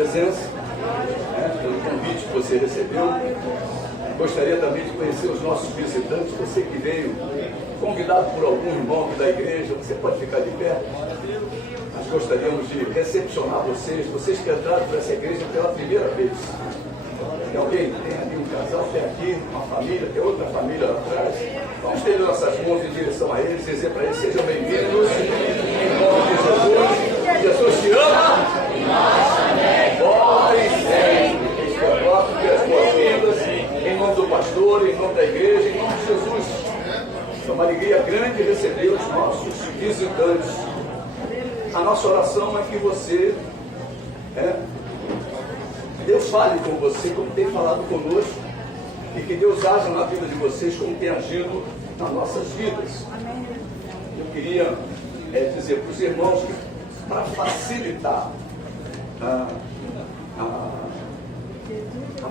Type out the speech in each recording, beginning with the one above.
presença, pelo convite que você recebeu. Gostaria também de conhecer os nossos visitantes, você que veio convidado por algum irmão da igreja, você pode ficar de pé. Nós gostaríamos de recepcionar vocês que entraram por essa igreja pela primeira vez. Tem alguém? Tem ali um casal, tem aqui uma família, tem outra família lá atrás. Vamos estender nossas mãos em direção a eles e dizer para eles: sejam bem-vindos, em nome de Jesus. Jesus te ama. E nós também. Voltem sempre. Eu gosto de as boas-vindas, em nome do pastor, em nome da igreja, em nome de Jesus. É uma alegria grande receber os nossos visitantes. A nossa oração é que você, Deus fale com você como tem falado conosco, e que Deus haja na vida de vocês como tem agido nas nossas vidas. Eu queria dizer para os irmãos que, para facilitar a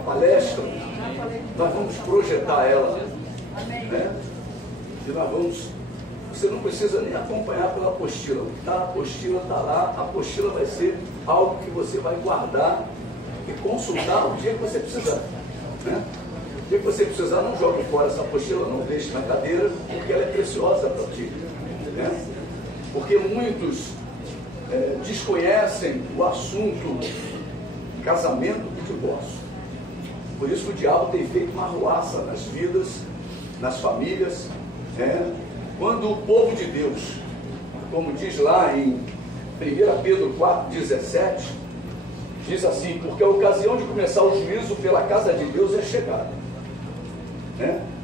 palestra, nós vamos projetar ela, e nós vamos. Você não precisa nem acompanhar pela apostila, tá? A apostila está lá, a apostila vai ser algo que você vai guardar e consultar o dia que você precisar. O dia que você precisar, não jogue fora essa apostila, não deixe na cadeira, porque ela é preciosa para ti. Porque muitos desconhecem o assunto casamento e divórcio. Por isso que o diabo tem feito uma arruaça nas vidas, nas famílias, quando o povo de Deus, como diz lá em 1 Pedro 4,17, diz assim: porque a ocasião de começar o juízo pela casa de Deus é chegada.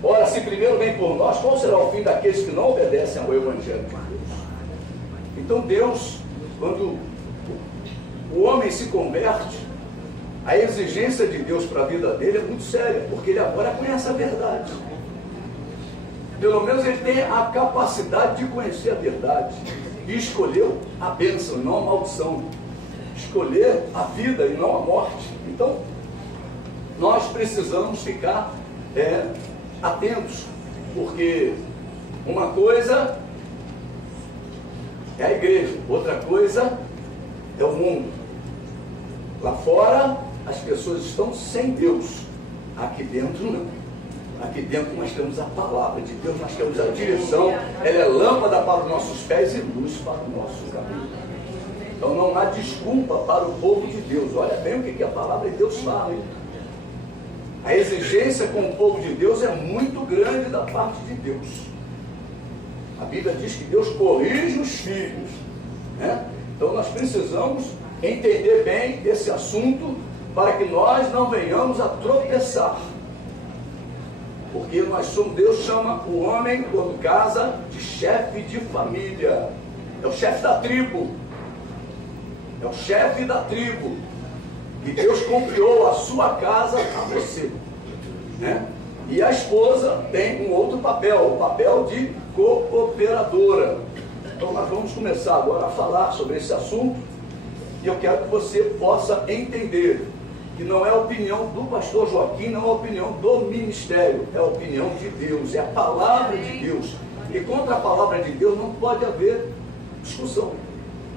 Ora, se primeiro vem por nós, qual será o fim daqueles que não obedecem ao Evangelho de Deus? Então Deus, quando o homem se converte, a exigência de Deus para a vida dele é muito séria, porque ele agora conhece a verdade. Pelo menos ele tem a capacidade de conhecer a verdade e escolheu a bênção e não a maldição, escolher a vida e não a morte. Então nós precisamos ficar atentos, porque uma coisa é a igreja, outra coisa é o mundo. Lá fora as pessoas estão sem Deus, aqui dentro não. Aqui dentro nós temos a palavra de Deus, nós temos a direção, ela é lâmpada para os nossos pés e luz para o nosso caminho. Então não há desculpa para o povo de Deus. Olha bem o que a palavra de Deus fala, hein? A exigência com o povo de Deus é muito grande da parte de Deus. A Bíblia diz que Deus corrige os filhos, Então nós precisamos entender bem esse assunto para que nós não venhamos a tropeçar. Porque Deus chama o homem, quando casa, de chefe de família. É o chefe da tribo. É o chefe da tribo. E Deus confiou a sua casa a você. E a esposa tem um outro papel, o papel de cooperadora. Então nós vamos começar agora a falar sobre esse assunto. E eu quero que você possa entender que não é a opinião do pastor Joaquim, não é a opinião do ministério, é a opinião de Deus, é a palavra de Deus. E contra a palavra de Deus não pode haver discussão.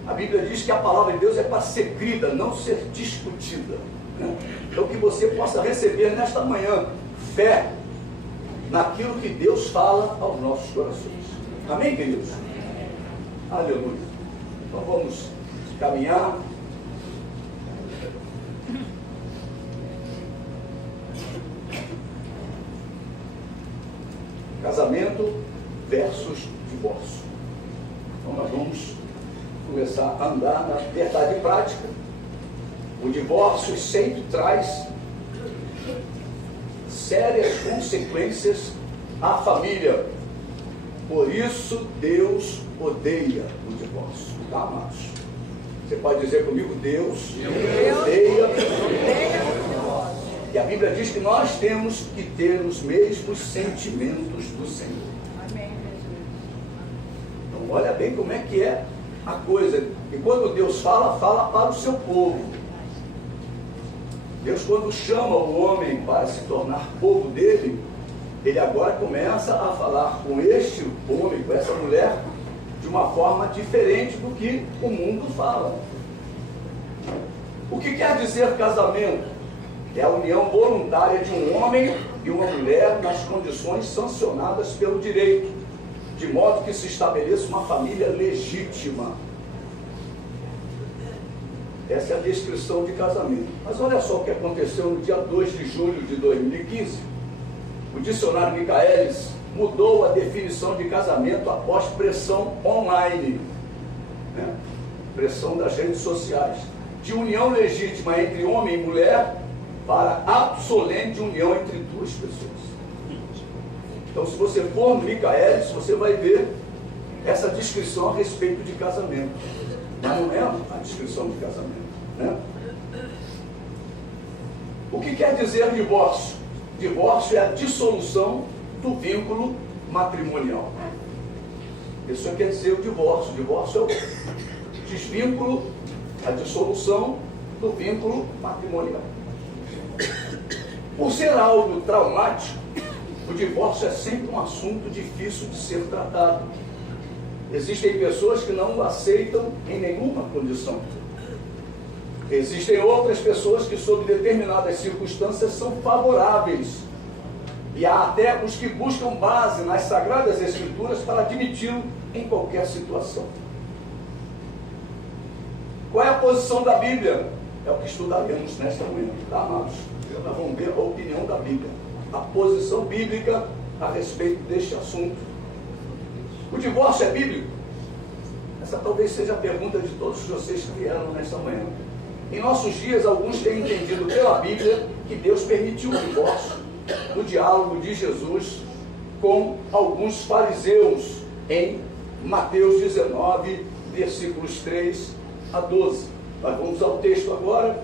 A Bíblia diz que a palavra de Deus é para ser crida, não ser discutida. Então que você possa receber nesta manhã fé naquilo que Deus fala aos nossos corações. Amém, queridos? Aleluia. Então vamos caminhar. Casamento versus divórcio. Então nós vamos começar a andar na verdade prática. O divórcio sempre traz sérias consequências à família. Por isso Deus odeia o divórcio. Tá, amados? Você pode dizer comigo: Deus odeia o divórcio. E a Bíblia diz que nós temos que ter os mesmos sentimentos do Senhor. Amém. Então olha bem como é que é a coisa. E quando Deus fala, fala para o seu povo. Deus, quando chama o homem para se tornar povo dele, ele agora começa a falar com este homem, com essa mulher, de uma forma diferente do que o mundo fala. O que quer dizer casamento? É a união voluntária de um homem e uma mulher nas condições sancionadas pelo direito, de modo que se estabeleça uma família legítima. Essa é a descrição de casamento. Mas olha só o que aconteceu no dia 2 de julho de 2015. O dicionário Michaelis mudou a definição de casamento após pressão online, né? Pressão das redes sociais, de união legítima entre homem e mulher para ato solene de união entre duas pessoas. Então, se você for no Michaelis, você vai ver essa descrição a respeito de casamento. Mas não é a descrição de casamento, né? O que quer dizer divórcio? Divórcio é a dissolução do vínculo matrimonial. Isso quer dizer o divórcio. O divórcio é o desvínculo, a dissolução do vínculo matrimonial. Por ser algo traumático, o divórcio é sempre um assunto difícil de ser tratado. Existem pessoas que não o aceitam em nenhuma condição. Existem outras pessoas que, sob determinadas circunstâncias, são favoráveis. E há até os que buscam base nas Sagradas Escrituras para admiti-lo em qualquer situação. Qual é a posição da Bíblia? É o que estudaremos nesta manhã, tá, amados? Nós vamos ver a opinião da Bíblia, a posição bíblica a respeito deste assunto. O divórcio é bíblico? Essa talvez seja a pergunta de todos vocês que vieram nesta manhã. Em nossos dias, alguns têm entendido pela Bíblia que Deus permitiu o divórcio no diálogo de Jesus com alguns fariseus em Mateus 19, versículos 3 a 12. Nós vamos ao texto agora.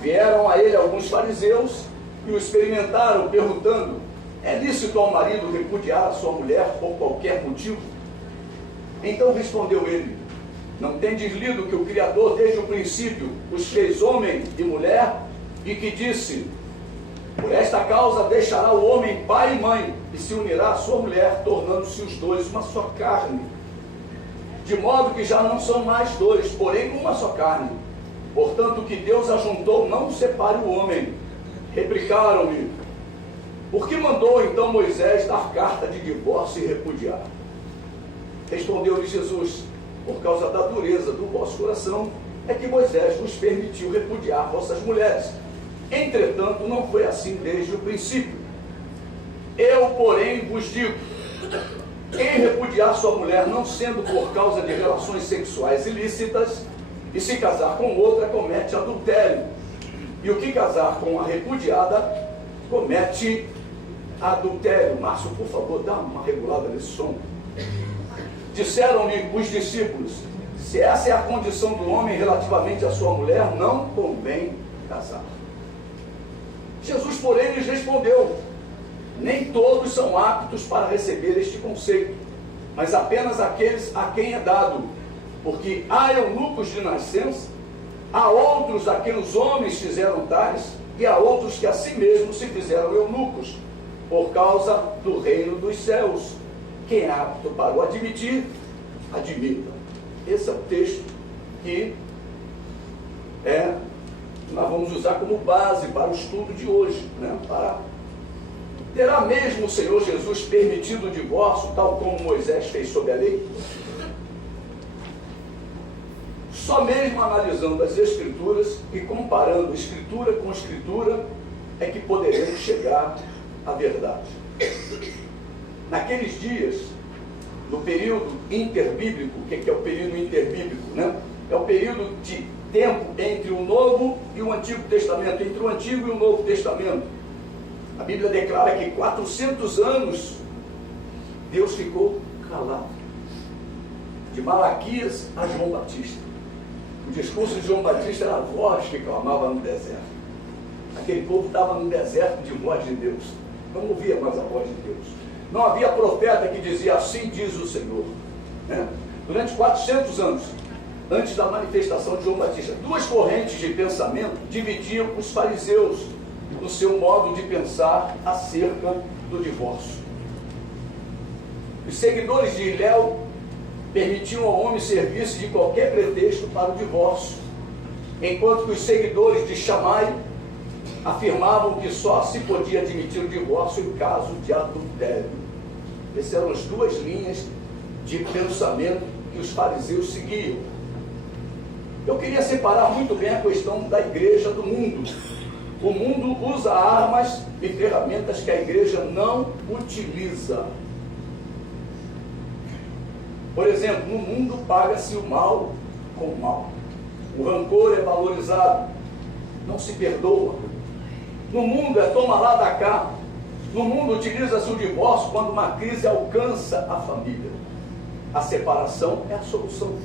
Vieram a ele alguns fariseus e o experimentaram, perguntando: é lícito ao marido repudiar a sua mulher por qualquer motivo? Então respondeu ele: não tendes lido que o Criador desde o princípio os fez homem e mulher, e que disse: por esta causa deixará o homem pai e mãe, e se unirá à sua mulher, tornando-se os dois uma só carne. De modo que já não são mais dois, porém uma só carne. Portanto, o que Deus ajuntou, não separe o homem. Replicaram-lhe: por que mandou então Moisés dar carta de divórcio e repudiar? Respondeu-lhe Jesus: por causa da dureza do vosso coração, é que Moisés vos permitiu repudiar vossas mulheres. Entretanto, não foi assim desde o princípio. Eu, porém, vos digo: quem repudiar sua mulher, não sendo por causa de relações sexuais ilícitas, e se casar com outra, comete adultério. E o que casar com a repudiada, comete adultério. Márcio, por favor, dá uma regulada nesse som. Disseram-lhe os discípulos: se essa é a condição do homem relativamente à sua mulher, não convém casar. Jesus, porém, lhes respondeu: nem todos são aptos para receber este conceito, mas apenas aqueles a quem é dado. Porque há eunucos de nascença, há outros a quem os homens fizeram tais, e há outros que a si mesmos se fizeram eunucos, por causa do reino dos céus. Quem é apto para o admitir, admita. Esse é o texto que nós vamos usar como base para o estudo de hoje, né? Terá mesmo o Senhor Jesus permitido o divórcio, tal como Moisés fez sob a lei? Só mesmo analisando as Escrituras e comparando Escritura com Escritura é que poderemos chegar à verdade. Naqueles dias, no período interbíblico, o que é o período interbíblico, né? É o período de tempo entre o Novo e o Antigo Testamento, entre o Antigo e o Novo Testamento. A Bíblia declara que 400 anos Deus ficou calado. De Malaquias a João Batista. O discurso de João Batista era a voz que clamava no deserto. Aquele povo estava no deserto de voz de Deus. Não ouvia mais a voz de Deus. Não havia profeta que dizia: assim diz o Senhor, né? Durante 400 anos, antes da manifestação de João Batista, duas correntes de pensamento dividiam os fariseus no seu modo de pensar acerca do divórcio. Os seguidores de Hilel permitiam ao homem servir-se de qualquer pretexto para o divórcio. enquanto que os seguidores de Shammai afirmavam que só se podia admitir o divórcio em caso de adultério. Essas eram as duas linhas de pensamento que os fariseus seguiam. Eu queria separar muito bem a questão da igreja do mundo. O mundo usa armas e ferramentas que a igreja não utiliza. Por exemplo, no mundo paga-se o mal com o mal. O rancor é valorizado, não se perdoa. No mundo é toma lá da cá. No mundo utiliza-se o divórcio quando uma crise alcança a família. A separação é a solução.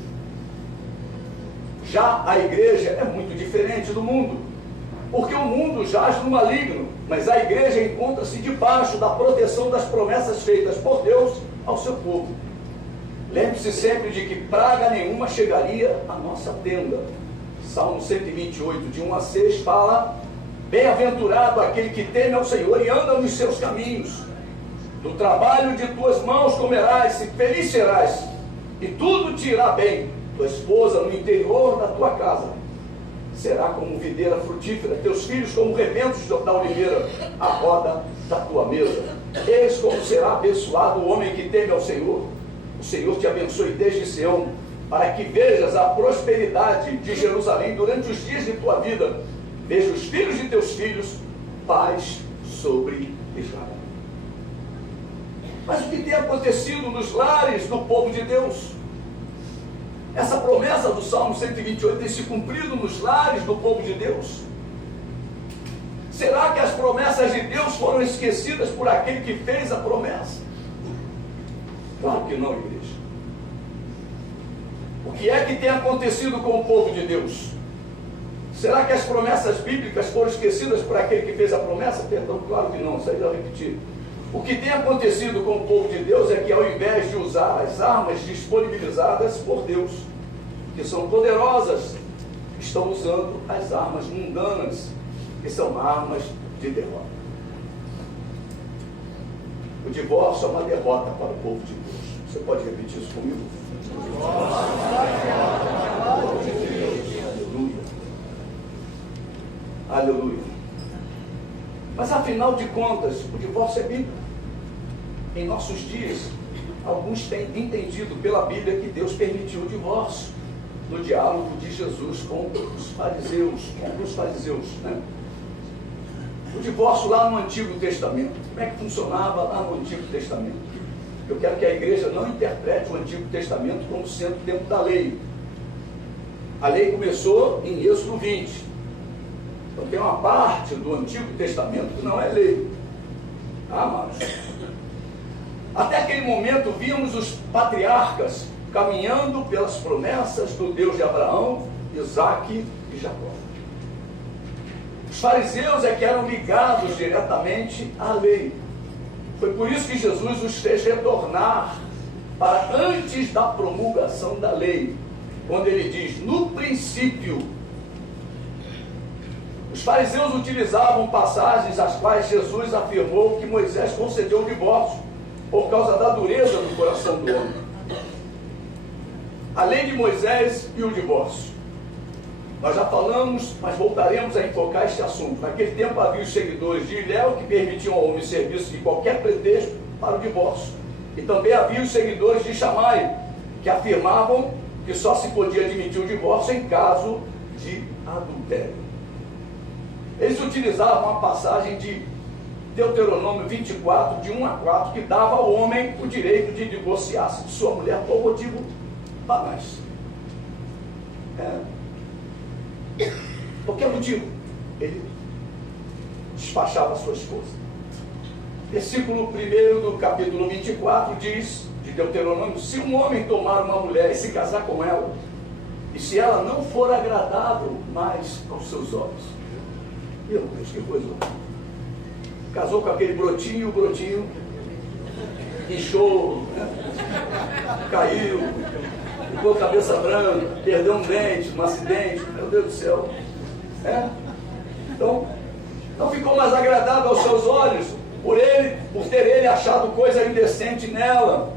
Já a igreja é muito diferente do mundo, porque o mundo jaz no maligno, mas a igreja encontra-se debaixo da proteção das promessas feitas por Deus ao seu povo. Lembre-se sempre de que praga nenhuma chegaria à nossa tenda. Salmo 128, de 1 a 6, fala: bem-aventurado aquele que teme ao Senhor e anda nos seus caminhos. Do trabalho de tuas mãos comerás e feliz serás, e tudo te irá bem. Tua esposa no interior da tua casa será como videira frutífera, teus filhos como rebentos da oliveira, a roda da tua mesa. Eis como será abençoado o homem que teme ao Senhor. O Senhor te abençoe desde Sião, para que vejas a prosperidade de Jerusalém durante os dias de tua vida. Veja os filhos de teus filhos, paz sobre Israel. Mas o que tem acontecido nos lares do povo de Deus? Essa promessa do Salmo 128 tem se cumprido nos lares do povo de Deus? Será que as promessas de Deus foram esquecidas por aquele que fez a promessa? Claro que não, igreja. O que é que tem acontecido com o povo de Deus? Será que as promessas bíblicas foram esquecidas por aquele que fez a promessa? Perdão, claro que não, isso aí já repetir. O que tem acontecido com o povo de Deus é que, ao invés de usar as armas disponibilizadas por Deus, que são poderosas, estão usando as armas mundanas, que são armas de derrota. O divórcio é uma derrota para o povo de Deus. Você pode repetir isso comigo? Aleluia. Aleluia. Mas afinal de contas, o divórcio é bíblico. Em nossos dias, alguns têm entendido pela Bíblia que Deus permitiu o divórcio no diálogo de Jesus com os fariseus, né? O divórcio lá no Antigo Testamento. Como é que funcionava lá no Antigo Testamento? Eu quero que a igreja não interprete o Antigo Testamento como sendo o tempo da lei. A lei começou em Êxodo 20. Então tem uma parte do Antigo Testamento que não é lei. Amados. Até aquele momento víamos os patriarcas caminhando pelas promessas do Deus de Abraão, Isaque e Jacó. Os fariseus é que eram ligados diretamente à lei. Foi por isso que Jesus os fez retornar para antes da promulgação da lei, quando ele diz: no princípio. Os fariseus utilizavam passagens às quais Jesus afirmou que Moisés concedeu o divórcio por causa da dureza do coração do homem. A lei de Moisés e o divórcio. Nós já falamos, mas voltaremos a enfocar este assunto. Naquele tempo havia os seguidores de Hilel que permitiam ao homem serviço de qualquer pretexto para o divórcio. E também havia os seguidores de Shammai, que afirmavam que só se podia admitir o divórcio em caso de adultério. Eles utilizavam a passagem de Deuteronômio 24, de 1 a 4, que dava ao homem o direito de divorciar-se de sua mulher por motivo banais. Qualquer motivo, ele despachava a sua esposa. Versículo 1 do capítulo 24 diz, de Deuteronômio: se um homem tomar uma mulher e se casar com ela, e se ela não for agradável mais aos seus olhos, meu Deus, que coisa! Casou com aquele brotinho, o brotinho inchou, né? Caiu, ficou cabeça branca, perdeu um dente, um acidente, meu Deus do céu. Então, não ficou mais agradável aos seus olhos, por ter ele achado coisa indecente nela.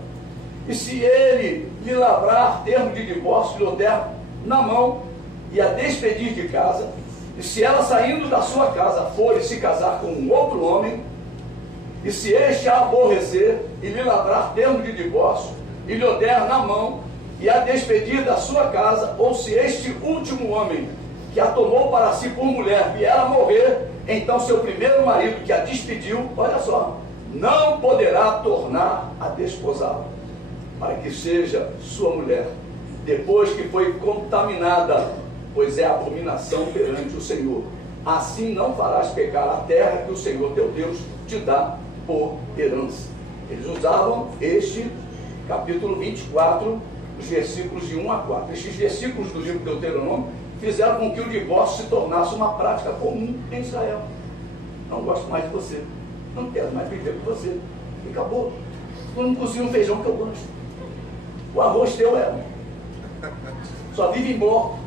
E se ele lhe lavrar termo de divórcio, lhe der na mão, e a despedir de casa, e se ela saindo da sua casa for e se casar com um outro homem, e se este a aborrecer e lhe lavrar termo de divórcio, e lhe o der na mão, e a despedir da sua casa, ou se este último homem que a tomou para si por mulher vier a morrer, então seu primeiro marido que a despediu, olha só, não poderá tornar a desposá-la, para que seja sua mulher, depois que foi contaminada, pois é abominação perante o Senhor. Assim não farás pecar a terra que o Senhor teu Deus te dá por herança. Eles usavam este capítulo 24, os versículos de 1 a 4. Estes versículos do livro de Deuteronômio fizeram com que o divórcio se tornasse uma prática comum em Israel. Não gosto mais de você, não quero mais viver com você, e acabou. Eu não cozinho um feijão que eu gosto, o arroz teu só vive em bloco,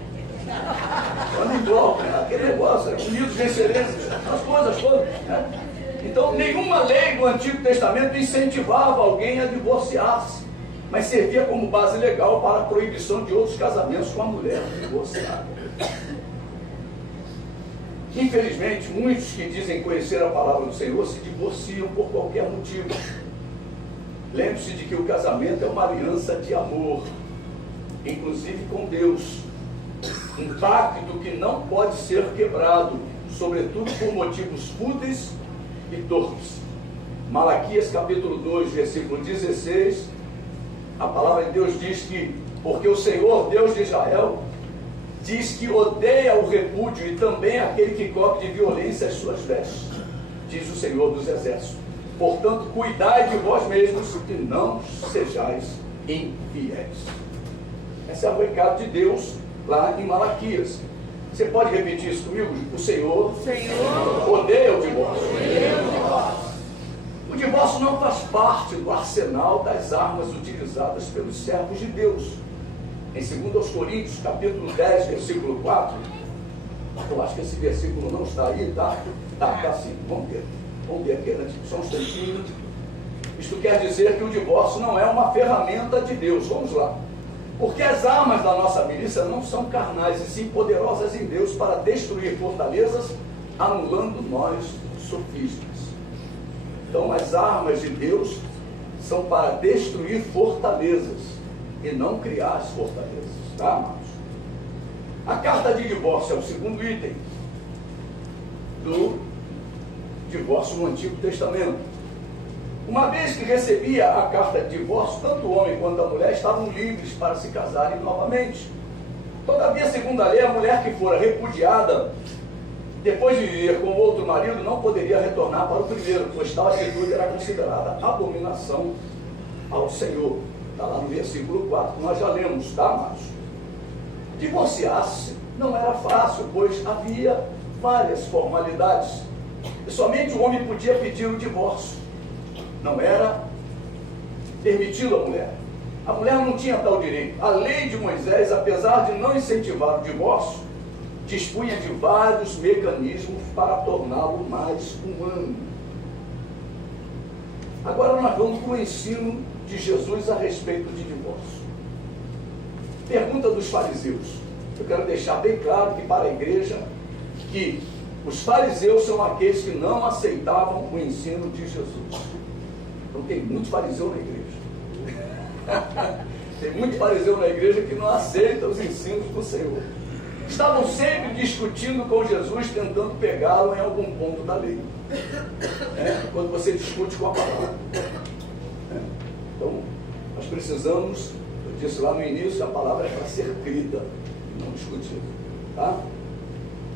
anda em bloco, aquele negócio, unidos venceremos, as coisas todas, né? Então nenhuma lei do Antigo Testamento incentivava alguém a divorciar-se, mas servia como base legal para a proibição de outros casamentos com a mulher divorciada. Infelizmente, muitos que dizem conhecer a palavra do Senhor se divorciam por qualquer motivo. Lembre-se de que o casamento é uma aliança de amor, inclusive com Deus, um pacto que não pode ser quebrado, sobretudo por motivos fúteis e torpes. Malaquias capítulo 2, versículo 16, a palavra de Deus diz que, porque o Senhor, Deus de Israel, diz que odeia o repúdio e também aquele que cobre de violência as suas vestes, diz o Senhor dos Exércitos. Portanto, cuidai de vós mesmos e não sejais infiéis. Esse é o recado de Deus lá em Malaquias. Você pode repetir isso comigo? O Senhor odeia o divórcio. O divórcio não faz parte do arsenal das armas utilizadas pelos servos de Deus. Em 2 Coríntios, capítulo 10, versículo 4, eu acho que esse versículo não está aí, tá sim, vamos ver aqui, só um instantinho. Isto quer dizer que o divórcio não é uma ferramenta de Deus, vamos lá. Porque as armas da nossa milícia não são carnais, e sim poderosas em Deus para destruir fortalezas, anulando nós sofismas. Então as armas de Deus são para destruir fortalezas e não criar as fortalezas, tá, amados? A carta de divórcio é o segundo item do divórcio no Antigo Testamento. Uma vez que recebia a carta de divórcio, tanto o homem quanto a mulher estavam livres para se casarem novamente. Todavia, segundo a lei, a mulher que fora repudiada depois de viver com outro marido não poderia retornar para o primeiro, pois tal atitude era considerada abominação ao Senhor. Está lá no versículo 4, que nós já lemos, tá, amados? Divorciar-se não era fácil, pois havia várias formalidades. E somente o homem podia pedir o divórcio. Não era permitido à mulher. A mulher não tinha tal direito. A lei de Moisés, apesar de não incentivar o divórcio, dispunha de vários mecanismos para torná-lo mais humano. Agora nós vamos para o ensino de Jesus a respeito de divórcio. Pergunta dos fariseus. Eu quero deixar bem claro que para a igreja que os fariseus são aqueles que não aceitavam o ensino de Jesus. Então tem muito fariseu na igreja. Tem muito fariseu na igreja que não aceita os ensinos do Senhor. Estavam sempre discutindo com Jesus, tentando pegá-lo em algum ponto da lei. Quando você discute com a palavra. Então, nós precisamos, eu disse lá no início, a palavra é para ser crida, não discutida. Tá?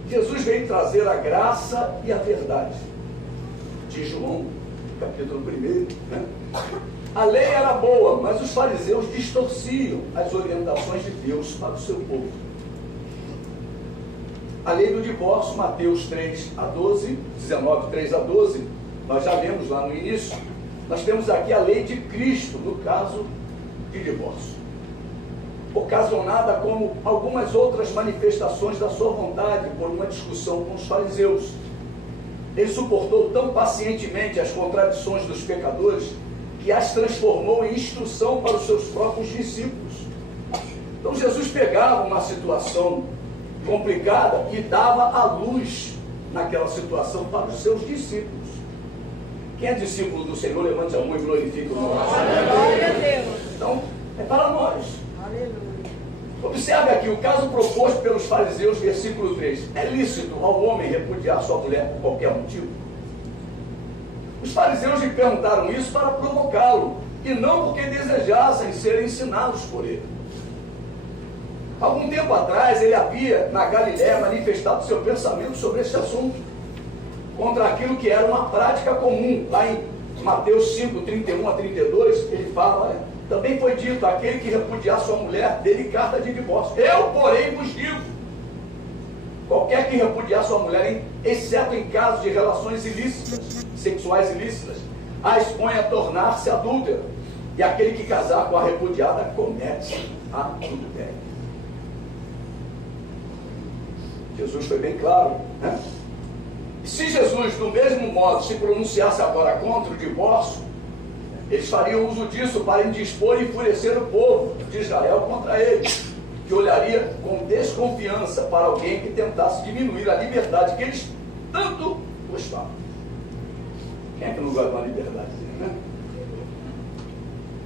Jesus veio trazer a graça e a verdade. De João, capítulo 1. A lei era boa, mas os fariseus distorciam as orientações de Deus para o seu povo. A lei do divórcio, Mateus 3 a 12, 19, 3 a 12, nós já lemos lá no início. Nós temos aqui a lei de Cristo, no caso de divórcio, ocasionada como algumas outras manifestações da sua vontade por uma discussão com os fariseus. Ele suportou tão pacientemente as contradições dos pecadores que as transformou em instrução para os seus próprios discípulos. Então Jesus pegava uma situação complicada e dava a luz naquela situação para os seus discípulos. Quem é discípulo do Senhor, levante a mão e glorifique o nome. Glória a Deus. Então, é para nós. Aleluia. Observe aqui o caso proposto pelos fariseus, versículo 3. É lícito ao homem repudiar sua mulher por qualquer motivo? Os fariseus lhe perguntaram isso para provocá-lo, e não porque desejassem ser ensinados por ele. Algum tempo atrás, ele havia, na Galiléia, manifestado seu pensamento sobre esse assunto, contra aquilo que era uma prática comum. Lá em Mateus 5, 31 a 32, ele fala, olha, também foi dito, aquele que repudiar sua mulher, dê-lhe carta de divórcio. Eu, porém, vos digo, qualquer que repudiar sua mulher, exceto em casos de relações ilícitas, sexuais ilícitas, a expõe a tornar-se adúltera. E aquele que casar com a repudiada comete adultério. Jesus foi bem claro, né? E se Jesus, do mesmo modo, se pronunciasse agora contra o divórcio, eles fariam uso disso para indispor e enfurecer o povo de Israel contra ele, que olharia com desconfiança para alguém que tentasse diminuir a liberdade que eles tanto gostavam. Quem é que não gosta de uma liberdadezinha, né?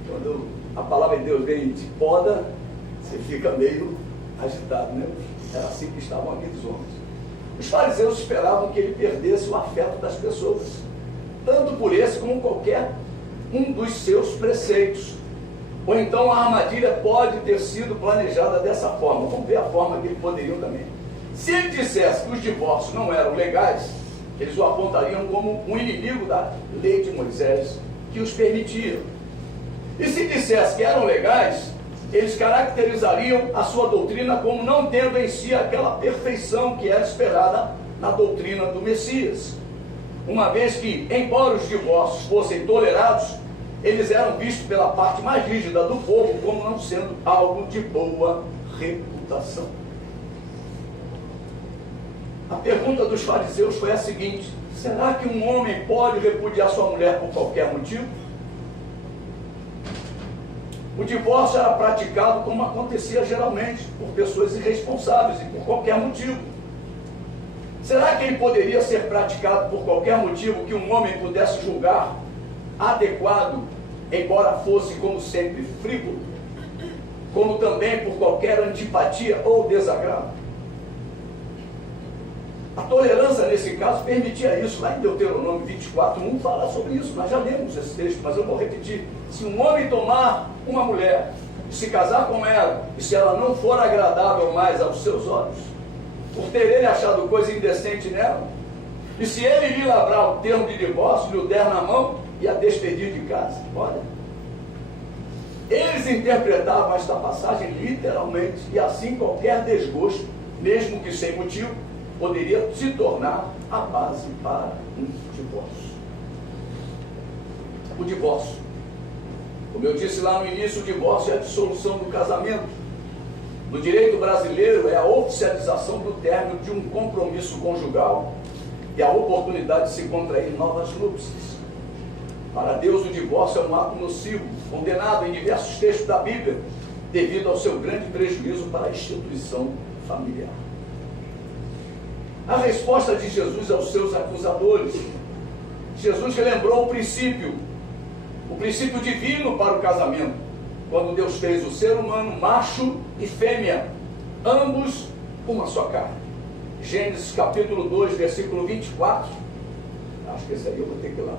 Quando a palavra de Deus vem e te poda, você fica meio agitado, né? Era assim que estavam aqui os homens. Os fariseus esperavam que ele perdesse o afeto das pessoas, tanto por esse como qualquer um dos seus preceitos. Ou então a armadilha pode ter sido planejada dessa forma. Vamos ver a forma que eles poderiam também. Se ele dissesse que os divórcios não eram legais, eles o apontariam como um inimigo da lei de Moisés, que os permitia. E se dissesse que eram legais, eles caracterizariam a sua doutrina como não tendo em si aquela perfeição que era esperada na doutrina do Messias. Uma vez que, embora os divórcios fossem tolerados, eles eram vistos pela parte mais rígida do povo como não sendo algo de boa reputação. A pergunta dos fariseus foi a seguinte: será que um homem pode repudiar sua mulher por qualquer motivo? O divórcio era praticado como acontecia geralmente, por pessoas irresponsáveis e por qualquer motivo. Será que ele poderia ser praticado por qualquer motivo que um homem pudesse julgar adequado, embora fosse, como sempre, frívolo? Como também por qualquer antipatia ou desagrado? A tolerância, nesse caso, permitia isso. Lá em Deuteronômio 24:1 fala sobre isso. Nós já lemos esse texto, mas eu vou repetir. Se um homem tomar uma mulher, se casar com ela, e se ela não for agradável mais aos seus olhos, por ter ele achado coisa indecente nela, e se ele lhe lavrar o termo de divórcio, lhe o der na mão e a despedir de casa, olha, eles interpretavam esta passagem literalmente, e assim qualquer desgosto, mesmo que sem motivo, poderia se tornar a base para um divórcio. O divórcio, como eu disse lá no início, o divórcio é a dissolução do casamento. No direito brasileiro, é a oficialização do término de um compromisso conjugal e a oportunidade de se contrair novas núpcias. Para Deus, o divórcio é um ato nocivo, condenado em diversos textos da Bíblia, devido ao seu grande prejuízo para a instituição familiar. A resposta de Jesus aos seus acusadores: Jesus relembrou o princípio divino para o casamento, quando Deus fez o ser humano macho e fêmea, ambos uma só carne. Gênesis capítulo 2, versículo 24. Acho que esse aí eu vou ter que ir lá.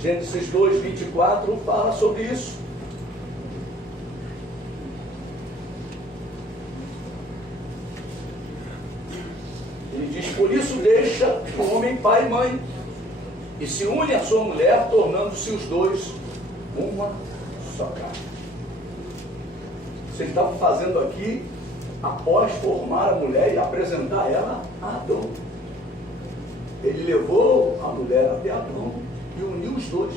Gênesis 2, 24 fala sobre isso. Ele diz: por isso deixa o homem pai e mãe, e se une à sua mulher, tornando-se os dois uma só carne. Vocês estavam fazendo aqui após formar a mulher e apresentar ela a Adão. Ele levou a mulher até Adão e uniu os dois,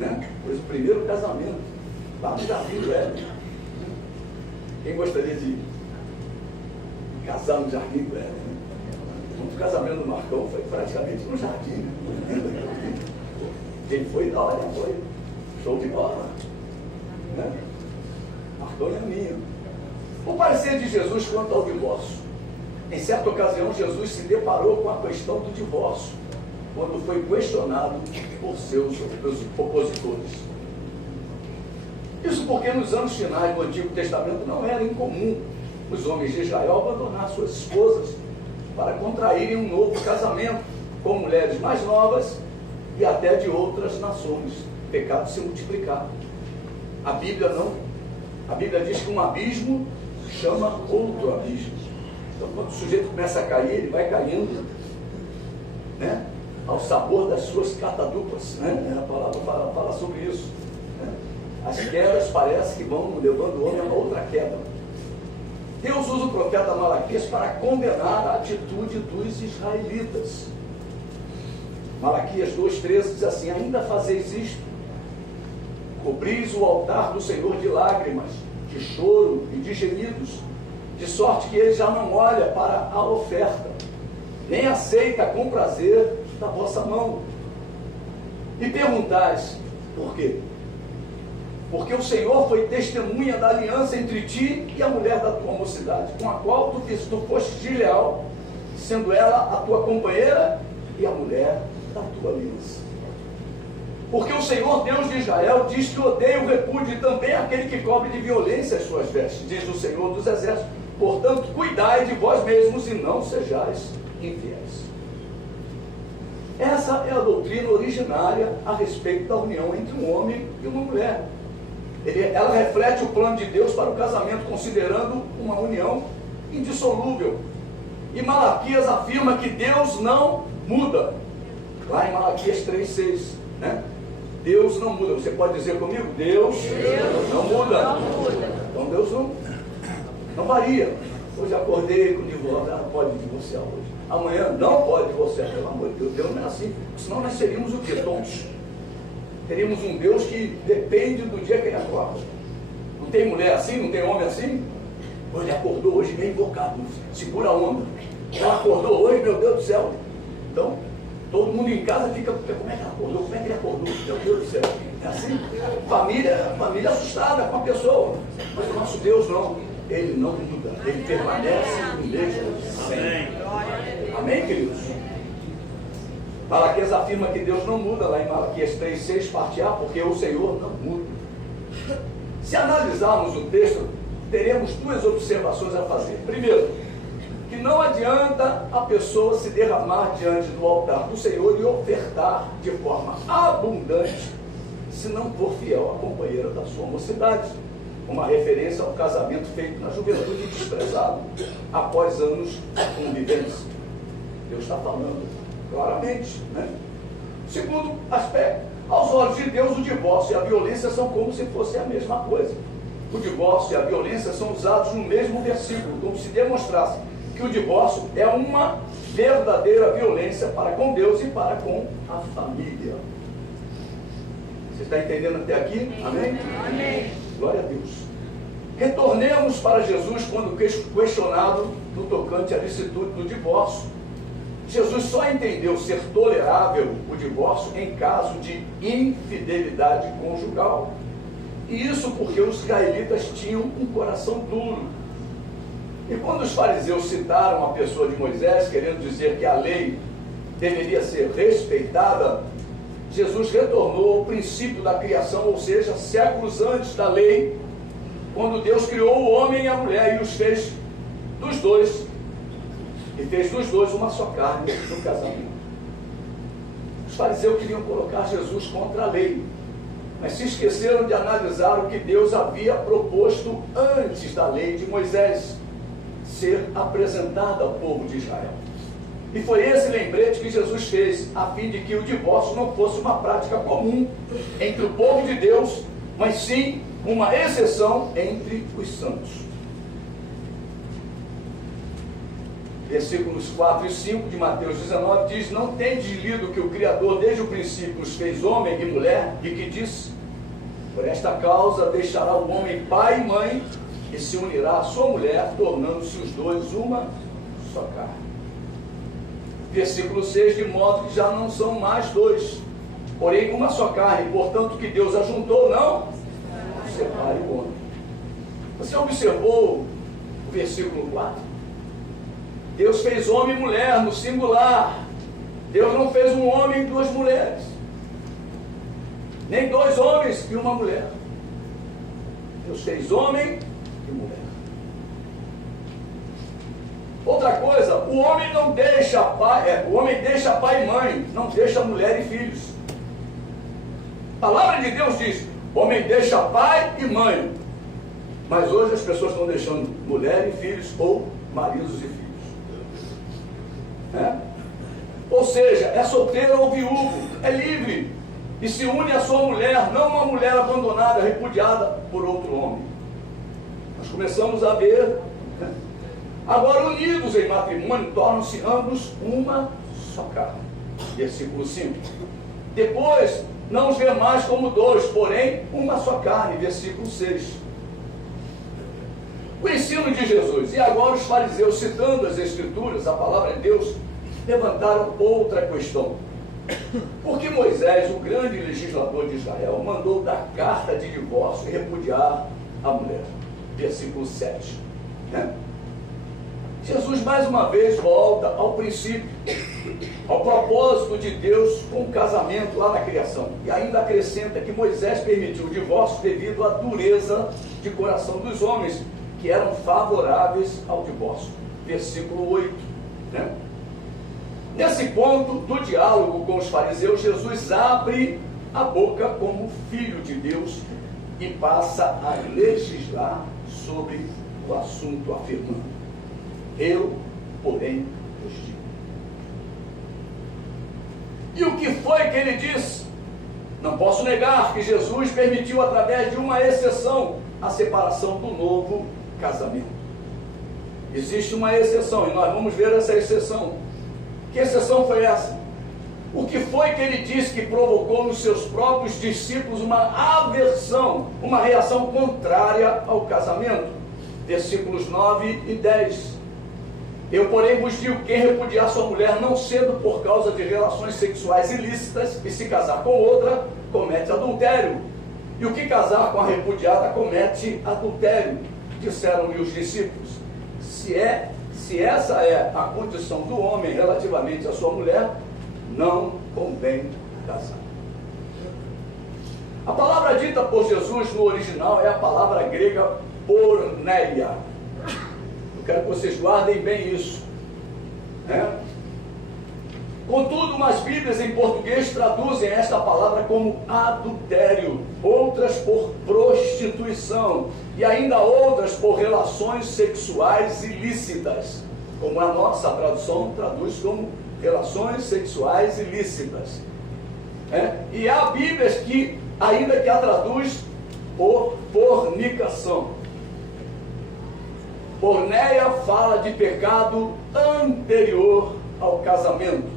né? Foi o primeiro casamento lá no Jardim do Éden. Quem gostaria de casar no Jardim do Éden? O casamento do Marcão foi praticamente no jardim, né? Quem foi da hora foi show de bola, né? Marcão é minha. O parecer de Jesus quanto ao divórcio. Em certa ocasião, Jesus se deparou com a questão do divórcio, quando foi questionado por seus opositores. Isso porque nos anos finais do Antigo Testamento não era incomum os homens de Israel abandonar suas esposas para contraírem um novo casamento com mulheres mais novas e até de outras nações. O pecado se multiplicar. A Bíblia não. A Bíblia diz que um abismo chama outro abismo. Então, quando o sujeito começa a cair, ele vai caindo, né, ao sabor das suas catadupas, né? A palavra fala sobre isso, né? As quedas parece que vão levando o homem a uma outra queda. Deus usa o profeta Malaquias para condenar a atitude dos israelitas. Malaquias 2,13 diz assim: ainda fazeis isto, cobris o altar do Senhor de lágrimas, de choro e de gemidos, de sorte que ele já não olha para a oferta, nem aceita com prazer da vossa mão. E perguntais, por quê? Porque o Senhor foi testemunha da aliança entre ti e a mulher da tua mocidade, com a qual tu foste desleal, sendo ela a tua companheira e a mulher da tua aliança. Porque o Senhor Deus de Israel diz que odeia o repúdio e também aquele que cobre de violência as suas vestes, diz o Senhor dos exércitos. Portanto, cuidai de vós mesmos e não sejais infiéis. Essa é a doutrina originária a respeito da união entre um homem e uma mulher. Ela reflete o plano de Deus para o casamento, considerando uma união indissolúvel. E Malaquias afirma que Deus não muda. Lá em Malaquias 3,6, né? Deus não muda. Você pode dizer comigo? Deus não muda. Não muda. Então Deus não varia. Hoje acordei com o divórcio. Ah, pode divorciar hoje. Amanhã não pode divorciar. Pelo amor de Deus, Deus não é assim. Senão nós seríamos o quê? Tontos. Teríamos um Deus que depende do dia que ele acorda. Não tem mulher assim? Não tem homem assim? Ele acordou hoje meio invocado. Segura a onda. Ela acordou hoje, meu Deus do céu. Então, todo mundo em casa fica, como é que ela acordou? Como é que ele acordou? Meu Deus do céu. É assim? Família assustada com a pessoa. Mas o nosso Deus não. Ele não muda. Ele permanece o mesmo sempre. Amém, queridos? Malaquias afirma que Deus não muda, lá em Malaquias 3,6, parte A, porque o Senhor não muda. Se analisarmos o texto, teremos duas observações a fazer. Primeiro, que não adianta a pessoa se derramar diante do altar do Senhor e ofertar de forma abundante, se não for fiel à companheira da sua mocidade. Uma referência ao casamento feito na juventude e desprezado após anos de convivência. Deus está falando claramente, né? Segundo aspecto, aos olhos de Deus, o divórcio e a violência são como se fossem a mesma coisa. O divórcio e a violência são usados no mesmo versículo, como se demonstrasse que o divórcio é uma verdadeira violência para com Deus e para com a família. Você está entendendo até aqui? Amém? Amém. Glória a Deus. Retornemos para Jesus quando questionado no tocante à licitude do divórcio. Jesus só entendeu ser tolerável o divórcio em caso de infidelidade conjugal. E isso porque os israelitas tinham um coração duro. E quando os fariseus citaram a pessoa de Moisés, querendo dizer que a lei deveria ser respeitada, Jesus retornou ao princípio da criação, ou seja, séculos antes da lei, quando Deus criou o homem e a mulher e os fez dos dois, e fez dos dois uma só carne no casamento. Os fariseus queriam colocar Jesus contra a lei, mas se esqueceram de analisar o que Deus havia proposto antes da lei de Moisés ser apresentada ao povo de Israel. E foi esse lembrete que Jesus fez, a fim de que o divórcio não fosse uma prática comum entre o povo de Deus, mas sim uma exceção entre os santos. Versículos 4 e 5 de Mateus 19 diz: não tendes lido que o Criador desde o princípio os fez homem e mulher, e que disse: por esta causa deixará o homem pai e mãe, e se unirá à sua mulher, tornando-se os dois uma só carne. Versículo 6, de modo que já não são mais dois, porém uma só carne. Portanto, que Deus ajuntou, não separe o homem. Você observou versículo 4. Deus fez homem e mulher no singular. Deus não fez um homem e duas mulheres, nem dois homens e uma mulher. Deus fez homem e mulher. Outra coisa, o homem não deixa pai, o homem deixa pai e mãe, não deixa mulher e filhos. A palavra de Deus diz: o homem deixa pai e mãe. Mas hoje as pessoas estão deixando mulher e filhos, ou maridos e filhos. Ou seja, é solteiro ou viúvo, é livre, e se une à sua mulher, não uma mulher abandonada, repudiada por outro homem. Nós começamos a ver, agora unidos em matrimônio, tornam-se ambos uma só carne. Versículo 5. Depois, não os vê mais como dois, porém, uma só carne. Versículo 6. O ensino de Jesus. E agora os fariseus, citando as Escrituras, a palavra de Deus, levantaram outra questão. Por que Moisés, o grande legislador de Israel, mandou dar carta de divórcio e repudiar a mulher? Versículo 7. Jesus mais uma vez volta ao princípio, ao propósito de Deus com o casamento lá na criação. E ainda acrescenta que Moisés permitiu o divórcio devido à dureza de coração dos homens, que eram favoráveis ao divórcio. Versículo 8. Nesse ponto do diálogo com os fariseus, Jesus abre a boca como filho de Deus e passa a legislar sobre o assunto, afirmando: eu, porém, vos digo. E o que foi que ele disse? Não posso negar que Jesus permitiu, através de uma exceção, a separação do novo casamento. Existe uma exceção, e nós vamos ver essa exceção. Que exceção foi essa? O que foi que ele disse que provocou nos seus próprios discípulos uma aversão, uma reação contrária ao casamento? Versículos 9 e 10. Eu, porém, vos digo: quem repudiar sua mulher, não sendo por causa de relações sexuais ilícitas, e se casar com outra, comete adultério. E o que casar com a repudiada comete adultério. Disseram-lhe os discípulos: se essa é a condição do homem relativamente à sua mulher, não convém casar. A palavra dita por Jesus no original é a palavra grega porneia. Eu quero que vocês guardem bem isso. Contudo, umas Bíblias em português traduzem esta palavra como adultério, outras por prostituição, e ainda outras por relações sexuais ilícitas, como a nossa tradução traduz como relações sexuais ilícitas. E há Bíblias que ainda que a traduz por fornicação. Porneia fala de pecado anterior ao casamento,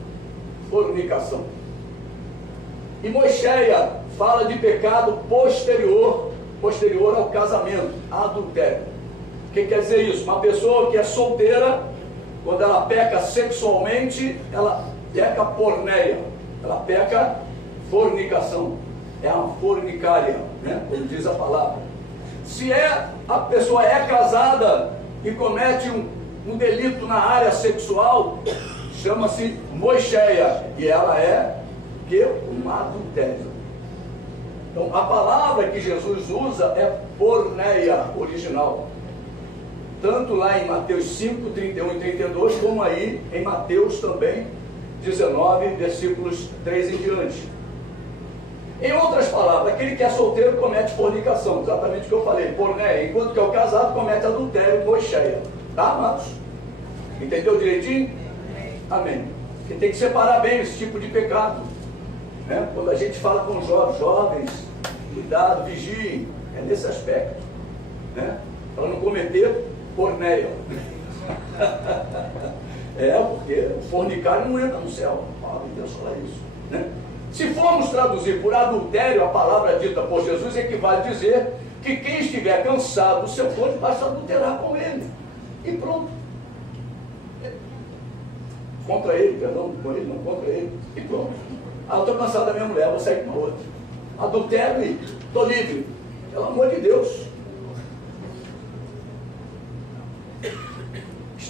fornicação. E moixeia fala de pecado posterior ao casamento, adultério. O que quer dizer isso? Uma pessoa que é solteira, quando ela peca sexualmente, ela peca porneia, ela peca fornicação, é uma fornicária, como diz a palavra. Se a pessoa é casada e comete um delito na área sexual, chama-se moixeia, e ela é um adultério. Então, a palavra que Jesus usa é porneia, original. Tanto lá em Mateus 5, 31 e 32, como aí em Mateus também, 19, versículos 3 em diante. Em outras palavras, aquele que é solteiro comete fornicação, exatamente o que eu falei, porneia, enquanto que é o casado comete adultério, moixeia. Tá, amados? Entendeu direitinho? Amém. Porque tem que separar bem esse tipo de pecado. Quando a gente fala com os jovens, cuidado, vigiem, é nesse aspecto, para não cometer porneia. Porque o fornicário não entra no céu. Deus fala isso. Se formos traduzir por adultério, a palavra dita por Jesus equivale a dizer que quem estiver cansado do seu cônjuge basta adulterar com ele. E pronto. Contra ele, perdão, com ele, não contra ele. E pronto. Eu estou cansado da minha mulher, vou sair com uma outra. Adultério e estou livre. Pelo amor de Deus.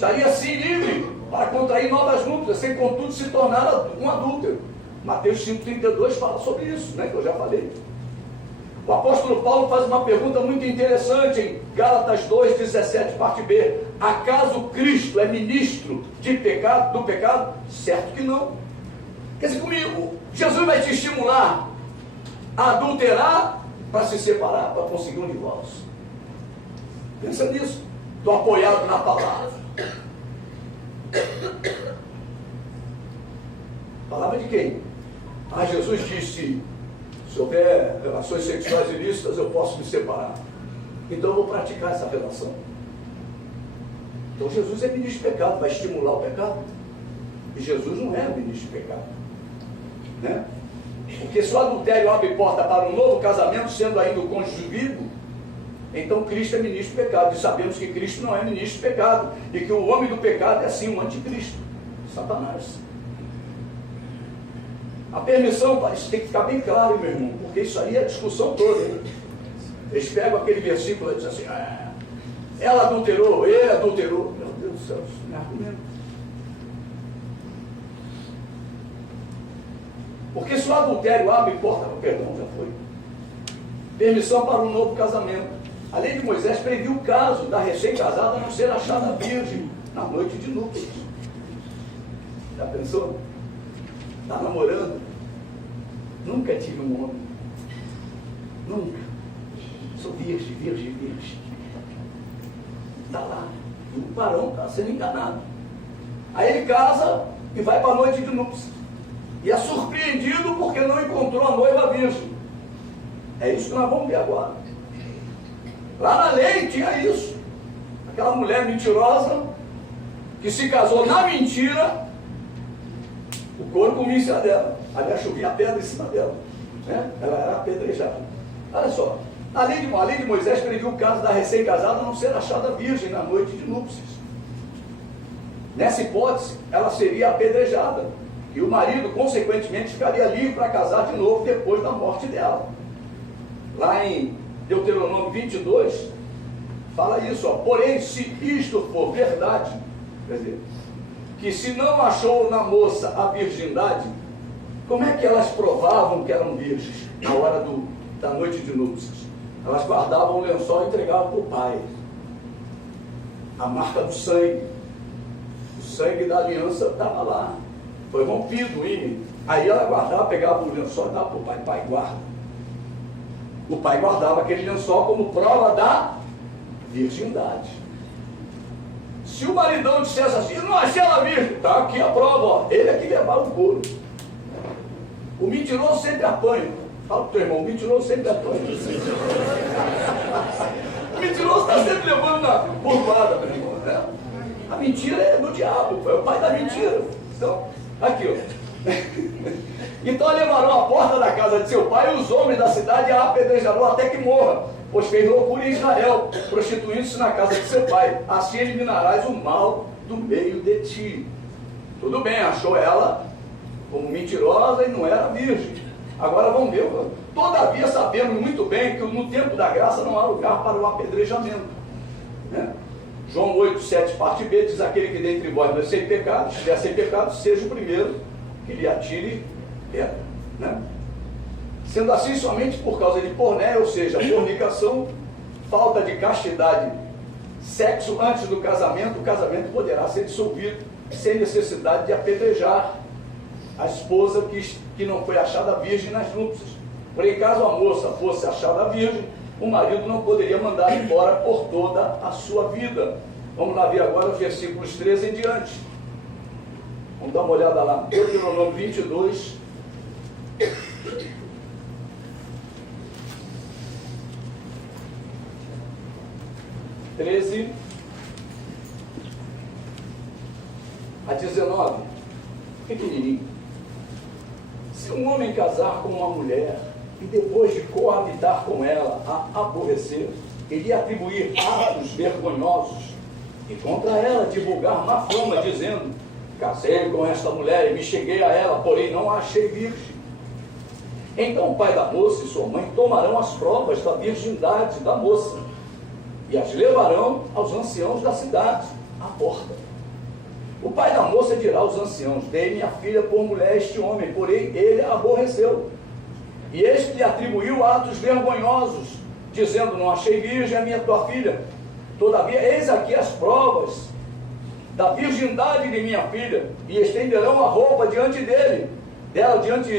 estaria assim livre para contrair novas núpcias, sem contudo se tornar um adúltero. Mateus 5,32 fala sobre isso, né, que eu já falei. O apóstolo Paulo faz uma pergunta muito interessante em Gálatas 2,17, parte B. Acaso Cristo é ministro do pecado? Certo que não. Quer dizer, comigo, Jesus vai te estimular a adulterar para se separar, para conseguir um divórcio. Pensa nisso. Estou apoiado na palavra. Palavra de quem? Jesus disse: se houver relações sexuais ilícitas, eu posso me separar. Então eu vou praticar essa relação. Então Jesus é ministro de pecado, vai estimular o pecado. E Jesus não é ministro de pecado, né? Porque se o adultério abre porta para um novo casamento, sendo ainda o cônjuge vivo, então Cristo é ministro de pecado. E sabemos que Cristo não é ministro de pecado, e que o homem do pecado é sim um anticristo, Satanás. A permissão, isso tem que ficar bem claro, meu irmão, porque isso aí é a discussão toda, hein? Eles pegam aquele versículo e dizem assim: ela adulterou, ele adulterou. Meu Deus do céu, isso não é argumento. Porque se o adultério abre porta, perdão, já foi. Permissão para um novo casamento. A lei de Moisés previu o caso da recém-casada não ser achada virgem na noite de núpcias. Já pensou? Está namorando? Nunca tive um homem. Nunca. Sou virgem. Está lá. E o varão está sendo enganado. Aí ele casa e vai para a noite de núpcias. E é surpreendido porque não encontrou a noiva virgem. É isso que nós vamos ver agora. Lá na lei tinha isso. Aquela mulher mentirosa que se casou na mentira, o couro comia em cima dela. Aliás, chovia a pedra em cima dela, né? Ela era apedrejada. Olha só, a lei de Moisés previu o caso da recém-casada não ser achada virgem na noite de núpcias. Nessa hipótese, ela seria apedrejada. E o marido, consequentemente, ficaria livre para casar de novo depois da morte dela. Lá em Deuteronômio 22, fala isso, ó. Porém, se isto for verdade, quer dizer, que se não achou na moça a virgindade, como é que elas provavam que eram virgens na hora da noite de núpcias? Elas guardavam o lençol e entregavam para o pai. A marca do sangue. O sangue da aliança estava lá. Foi rompido, e aí ela guardava, pegava o lençol e dava para o pai. Pai, guarda. O pai guardava aquele lençol como prova da virgindade. Se o maridão dissesse assim: eu não achei ela virgem, tá aqui a prova, ó. Ele é que levava o couro. O mentiroso sempre apanha. Fala pro teu irmão: o mentiroso sempre apanha. O mentiroso está sempre levando na curvada, meu irmão, né? A mentira é do diabo, é o pai da mentira. Então, aqui, ó. Então levaram a porta da casa de seu pai, e os homens da cidade a apedrejarão até que morra, pois fez loucura em Israel, prostituindo-se na casa de seu pai. Assim eliminarás o mal do meio de ti. Tudo bem, achou ela como mentirosa e não era virgem. Agora vamos ver. Todavia sabemos muito bem que no tempo da graça não há lugar para o apedrejamento, né? João 8,7, parte B, diz: aquele que dentre vós não é sem pecado, estiver sem pecado, seja o primeiro que lhe atire pedra, né? Sendo assim, somente por causa de porné, ou seja, fornicação, falta de castidade, sexo antes do casamento, o casamento poderá ser dissolvido sem necessidade de apedrejar a esposa que não foi achada virgem nas núpcias. Porém, caso a moça fosse achada virgem, o marido não poderia mandar embora por toda a sua vida. Vamos lá ver agora os versículos 13 em diante. Vamos dar uma olhada lá. Deuteronômio 22. a 19, pequenininho. Se um homem casar com uma mulher e depois de coabitar com ela a aborrecer, ele atribuir atos vergonhosos e contra ela divulgar má fama, dizendo: casei com esta mulher e me cheguei a ela, porém não a achei virgem. Então o pai da moça e sua mãe tomarão as provas da virgindade da moça e as levarão aos anciãos da cidade, à porta. O pai da moça dirá aos anciãos: dei minha filha por mulher a este homem, porém ele a aborreceu. E este lhe atribuiu atos vergonhosos, dizendo: não achei virgem a minha tua filha. Todavia, eis aqui as provas da virgindade de minha filha, e estenderão a roupa diante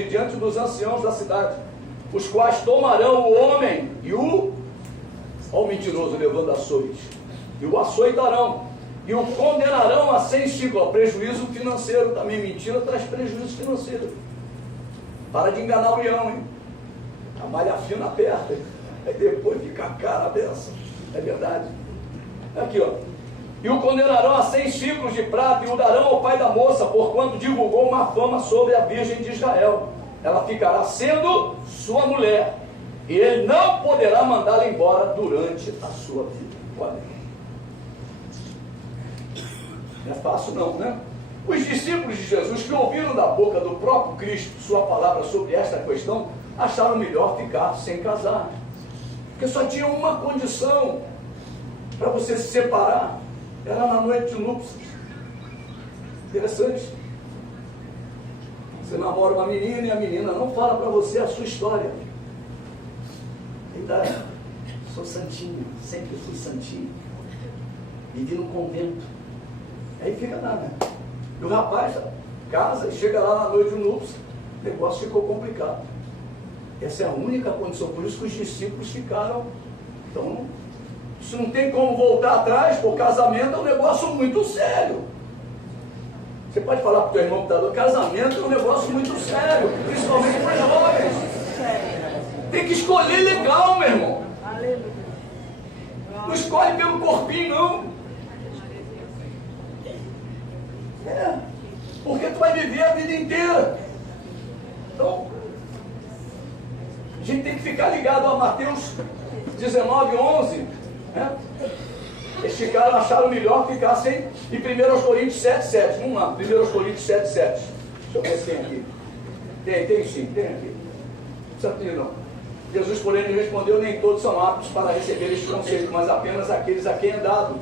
diante dos anciãos da cidade, os quais tomarão o homem e o mentiroso levando açoites, e o açoitarão, e o condenarão a 100 ciclos, prejuízo financeiro também. Mentira traz prejuízo financeiro. Para de enganar o leão, hein? A malha fina aperta, aí depois fica cara a benção. É verdade. Aqui, ó. E o condenarão a 100 ciclos de prata, e o darão ao pai da moça, porquanto divulgou uma fama sobre a Virgem de Israel. Ela ficará sendo sua mulher, e ele não poderá mandá-la embora durante a sua vida. Olha, não é fácil não, né? Os discípulos de Jesus, que ouviram da boca do próprio Cristo sua palavra sobre esta questão, acharam melhor ficar sem casar, porque só tinha uma condição para você se separar, era na noite de núpcias. Interessante. Você namora uma menina e a menina não fala para você a sua história. Eita, sou santinho, sempre fui santinho, vivi no convento. Aí fica nada. E o rapaz casa e chega lá na noite de núpcias, o negócio ficou complicado. Essa é a única condição, por isso que os discípulos ficaram. Então, isso não tem como voltar atrás, porque o casamento é um negócio muito sério. Você pode falar para o teu irmão que está do casamento é um negócio muito sério, principalmente para os jovens. Tem que escolher legal, meu irmão. Não escolhe pelo corpinho, não. Porque tu vai viver a vida inteira. Então, a gente tem que ficar ligado a Mateus 19:11, né? Eles acharam melhor ficar sem. E 1 Coríntios 7:7. Vamos lá, 1 Coríntios 7:7. Deixa eu ver se tem aqui. Tem sim, tem aqui. Não precisa pedir, não. Jesus, porém, lhe respondeu: nem todos são aptos para receber este conselho, mas apenas aqueles a quem é dado.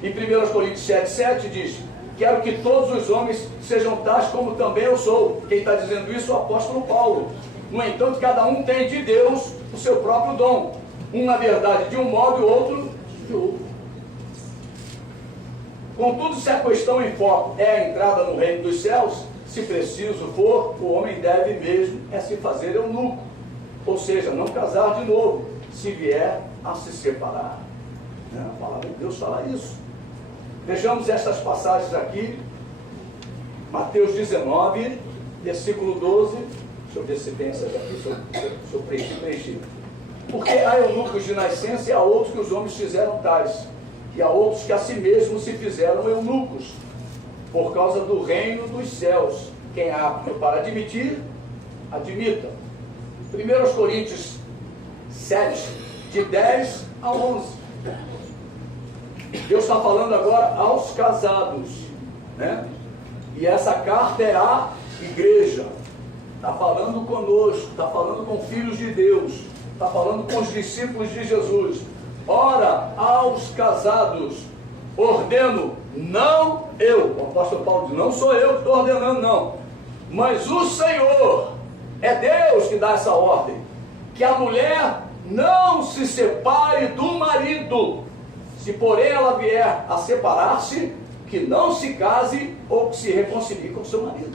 E 1 Coríntios 7:7 diz: quero que todos os homens sejam tais como também eu sou. Quem está dizendo isso é o apóstolo Paulo. No entanto, cada um tem de Deus o seu próprio dom. Um, na verdade, de um modo e outro de outro. Contudo, se a questão em foco é a entrada no reino dos céus, se preciso for, o homem deve mesmo se fazer eunuco. Ou seja, não casar de novo, se vier a se separar. A palavra de Deus fala isso. Vejamos estas passagens aqui. Mateus 19, versículo 12. Deixa eu ver se tem essas aqui, se eu preenchi. Porque há eunucos de nascença e há outros que os homens fizeram tais, e há outros que a si mesmos se fizeram eunucos, por causa do reino dos céus. Quem é apto para admitir, admita. 1 Coríntios 7, de 10 a 11. Deus está falando agora aos casados, né? E essa carta é à igreja. Está falando conosco, está falando com filhos de Deus, está falando com os discípulos de Jesus. Ora, aos casados, ordeno, não eu. O apóstolo Paulo diz: não sou eu que estou ordenando, não, mas o Senhor. É Deus que dá essa ordem, que a mulher não se separe do marido. Se porém ela vier a separar-se, que não se case ou que se reconcilie com seu marido.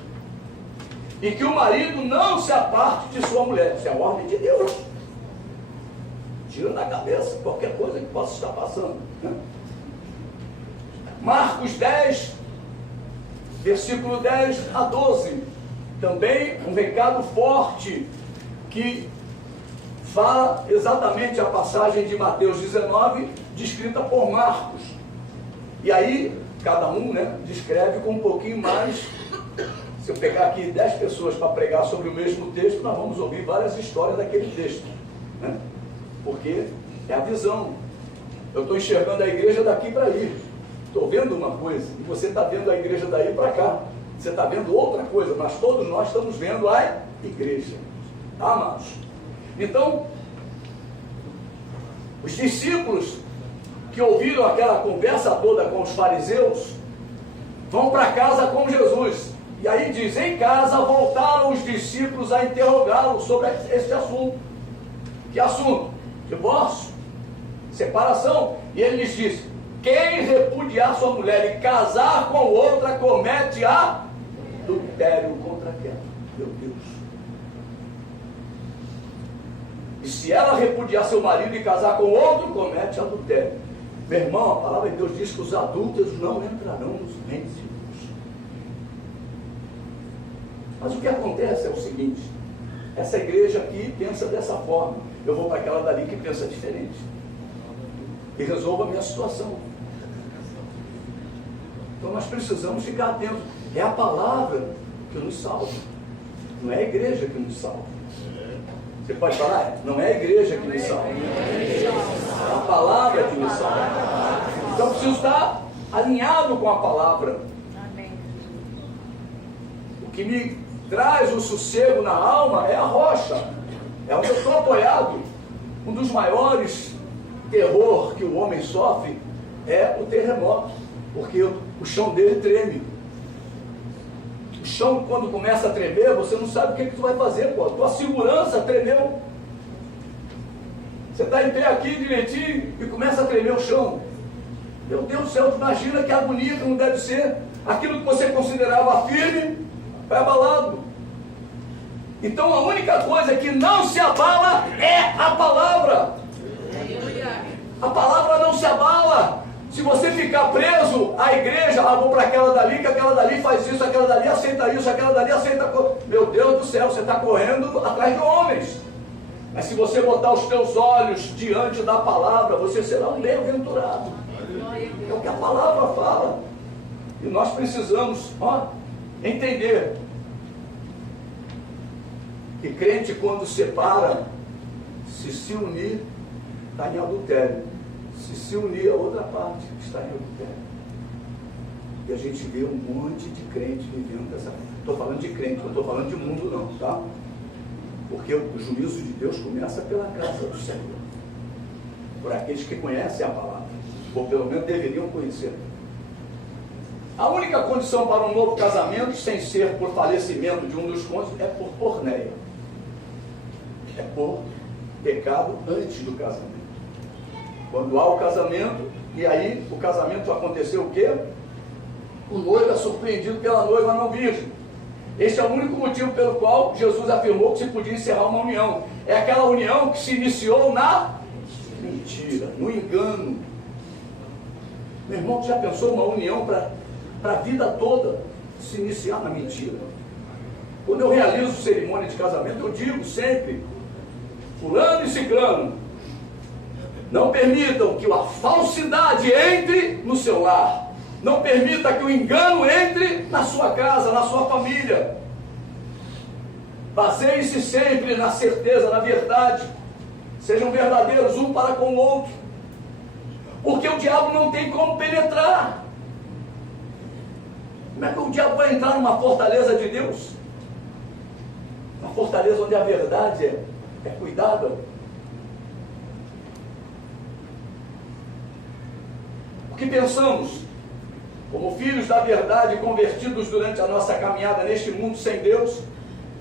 E que o marido não se aparte de sua mulher. Isso é a ordem de Deus. Tira da cabeça qualquer coisa que possa estar passando, né? Marcos 10, versículo 10 a 12. Também um recado forte que fala exatamente a passagem de Mateus 19, descrita por Marcos. E aí, cada um, né, descreve com um pouquinho mais. Se eu pegar aqui 10 pessoas para pregar sobre o mesmo texto, nós vamos ouvir várias histórias daquele texto, né? Porque é a visão. Eu estou enxergando a igreja daqui para ali. Estou vendo uma coisa, e você está vendo a igreja daí para cá. Você está vendo outra coisa, mas todos nós estamos vendo a igreja. Tá, amados? Então, os discípulos que ouviram aquela conversa toda com os fariseus vão para casa com Jesus. E aí diz, em casa voltaram os discípulos a interrogá-lo sobre esse assunto. Que assunto? Divórcio, separação. E ele lhes disse, quem repudiar sua mulher e casar com outra comete adultério contra aquela. Meu Deus. E se ela repudiar seu marido e casar com outro, comete adultério. Meu irmão, a palavra de Deus diz que os adúlteros não entrarão nos reinos de Deus. Mas o que acontece é o seguinte, essa igreja aqui pensa dessa forma, eu vou para aquela dali que pensa diferente. E resolva a minha situação. Então nós precisamos ficar atentos. É a palavra que nos salva. Não é a igreja que nos salva. Você pode falar? Não é a igreja que nos salva. É a palavra que nos salva. Então preciso estar alinhado com a palavra. O que me traz o sossego na alma é a rocha. É onde eu estou apoiado. Um dos maiores terror que o homem sofre é o terremoto. Porque o chão dele treme. O chão, quando começa a tremer, você não sabe o que tu vai fazer, pô. Tua segurança tremeu. Você está em pé aqui direitinho e começa a tremer o chão. Meu Deus do céu, tu imagina que agonia que não deve ser. Aquilo que você considerava firme, foi abalado. Então a única coisa que não se abala é a palavra. A palavra não se abala. Se você ficar preso à igreja, vou para aquela dali, que aquela dali faz isso, aquela dali aceita isso, aquela dali aceita... Meu Deus do céu, você está correndo atrás de homens. Mas se você botar os teus olhos diante da palavra, você será um bem-aventurado. É o que a palavra fala. E nós precisamos entender que crente, quando separa, se unir, está em adultério. Se unir a outra parte, está em adultério. E a gente vê um monte de crente vivendo dessa forma. Estou falando de crente, não estou falando de mundo não, tá? Porque o juízo de Deus começa pela casa do Senhor. Por aqueles que conhecem a palavra, ou pelo menos deveriam conhecer. A única condição para um novo casamento, sem ser por falecimento de um dos cônjuges, é por porneia. É por pecado antes do casamento. Quando há o casamento, e aí o casamento aconteceu o quê? O noivo é surpreendido pela noiva não virgem. Esse é o único motivo pelo qual Jesus afirmou que se podia encerrar uma união. É aquela união que se iniciou na mentira, no engano. Meu irmão, tu já pensou uma união para a vida toda se iniciar na mentira? Quando eu realizo cerimônia de casamento, eu digo sempre, fulano e ciclano, não permitam que a falsidade entre no seu lar. Não permita que o engano entre na sua casa, na sua família. Baseie-se sempre na certeza, na verdade. Sejam verdadeiros um para com o outro. Porque o diabo não tem como penetrar. Como é que o diabo vai entrar numa fortaleza de Deus? Uma fortaleza onde a verdade é cuidada. O que pensamos? Como filhos da verdade convertidos durante a nossa caminhada neste mundo sem Deus,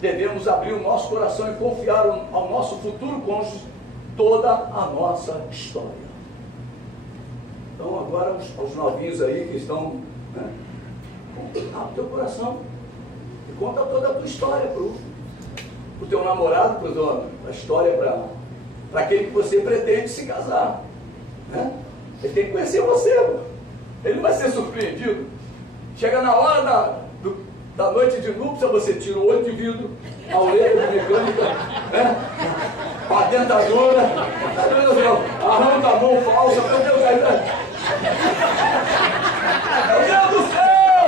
devemos abrir o nosso coração e confiar ao nosso futuro cônjuge toda a nossa história. Então agora aos novinhos aí que estão, abre o teu coração e conta toda a tua história para o teu namorado, a história para aquele que você pretende se casar, Ele tem que conhecer você, ele não vai ser surpreendido. Chega na hora da noite de núpcia, você tira o olho de vidro, a orelha de mecânica, a dentadura, arranca a mão falsa, meu Deus, meu Deus do céu!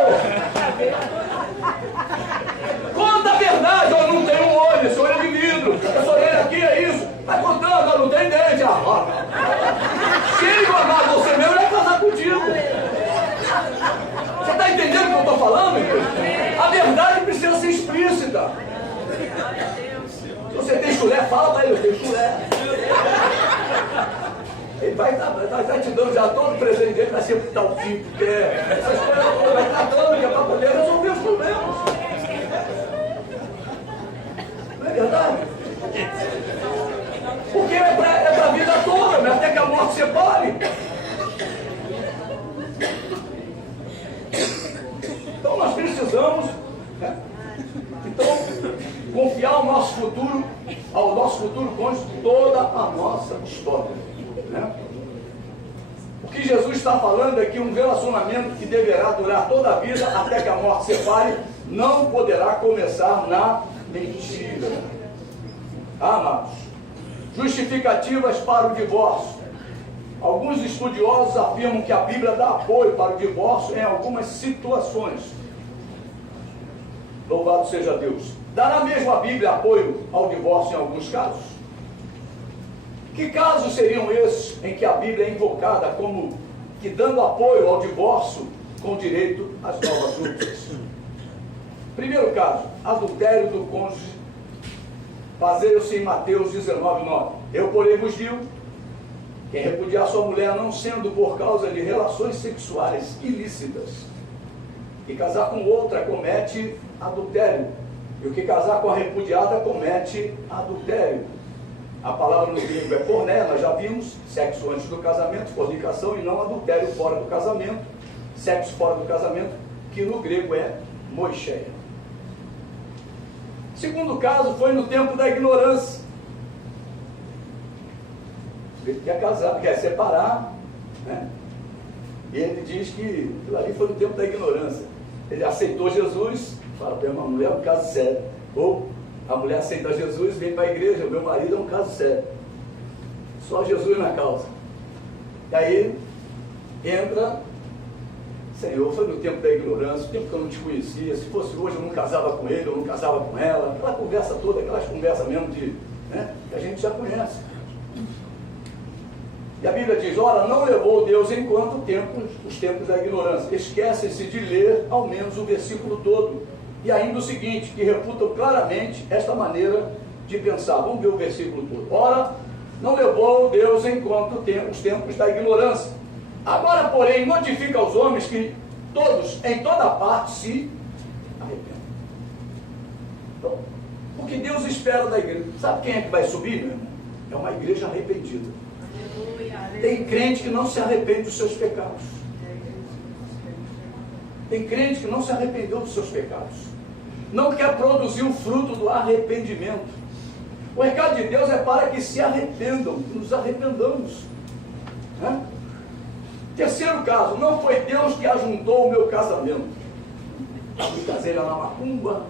Conta a verdade, eu não tenho um olho, esse olho é de vidro, essa orelha aqui é isso, vai contando, eu não tenho dente, se ele guardar você mesmo, ele vai casar contigo. Você está entendendo o que eu estou falando? A verdade precisa ser explícita. Se você tem chulé, fala para ele, eu tenho chulé. Ele vai Está te dando já todo o presente dele, vai ser dar o filho que quer. Essas coisas vai estar dando, que é para poder resolver os problemas. Não é verdade? Porque é para a vida toda, mas até que a morte separe. Então nós precisamos, né? Então, confiar ao nosso futuro cônjuge toda a nossa história. Né? O que Jesus está falando é que um relacionamento que deverá durar toda a vida até que a morte separe, não poderá começar na mentira. Amados, justificativas para o divórcio. Alguns estudiosos afirmam que a Bíblia dá apoio para o divórcio em algumas situações. Louvado seja Deus. Dará mesmo a Bíblia apoio ao divórcio em alguns casos? Que casos seriam esses em que a Bíblia é invocada como que dando apoio ao divórcio com direito às novas núpcias? Primeiro caso, adultério do cônjuge. Baseia-se em Mateus 19:9. Eu, porém, vos digo, quem repudiar sua mulher não sendo por causa de relações sexuais ilícitas e casar com outra comete adultério, e o que casar com a repudiada comete adultério. A palavra no grego é porné, nós já vimos, sexo antes do casamento, fornicação, e não adultério fora do casamento, sexo fora do casamento, que no grego é moicheia. Segundo caso foi no tempo da ignorância. Ele quer casar, quer separar, né? E ele diz que aquilo ali foi no tempo da ignorância. Ele aceitou Jesus, fala para uma mulher, é um caso sério. Ou a mulher aceita Jesus, vem para a igreja, o meu marido é um caso sério. Só Jesus na causa. E aí entra, Senhor, foi no tempo da ignorância, o tempo que eu não te conhecia, se fosse hoje eu não casava com ele, eu não casava com ela, aquela conversa toda, aquelas conversas mesmo de, né, que a gente já conhece. E a Bíblia diz, ora, não levou Deus enquanto os tempos da ignorância. Esquecem-se de ler ao menos o versículo todo. E ainda o seguinte, que refutam claramente esta maneira de pensar. Vamos ver o versículo todo. Ora, não levou Deus enquanto os tempos da ignorância. Agora, porém, notifica aos homens que todos, em toda parte, se arrependam. Então, o que Deus espera da igreja? Sabe quem é que vai subir, meu irmão? É uma igreja arrependida. Tem crente que não se arrepende dos seus pecados. Tem crente que não se arrependeu dos seus pecados. Não quer produzir o fruto do arrependimento. O recado de Deus é para que se arrependam, que nos arrependamos. Né? Terceiro caso, não foi Deus que ajuntou o meu casamento. Eu me casei lá na macumba,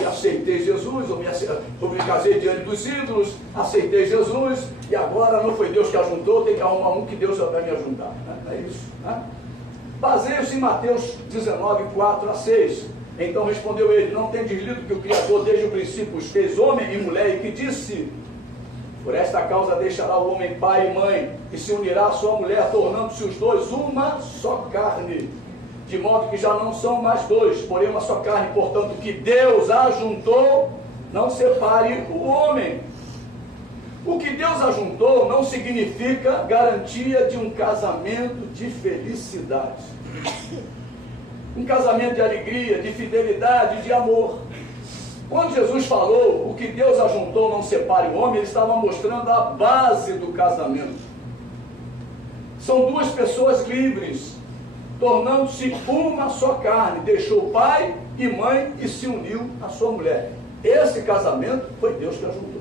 e aceitei Jesus, eu me casei diante dos ídolos, aceitei Jesus, e agora não foi Deus que ajuntou, tem que arrumar um que Deus vai me ajuntar. É isso. Né? Baseia-se em Mateus 19, 4-6. Então respondeu ele, não tendes lido que o Criador desde o princípio os fez homem e mulher, e que disse, por esta causa deixará o homem pai e mãe, e se unirá à sua mulher, tornando-se os dois uma só carne, de modo que já não são mais dois, porém uma só carne. Portanto, que Deus ajuntou, não separe o homem. O que Deus ajuntou não significa garantia de um casamento de felicidade. Um casamento de alegria, de fidelidade, de amor. Quando Jesus falou, o que Deus ajuntou não separe o homem, ele estava mostrando a base do casamento. São duas pessoas livres, tornando-se uma só carne. Deixou pai e mãe e se uniu à sua mulher. Esse casamento foi Deus que ajuntou.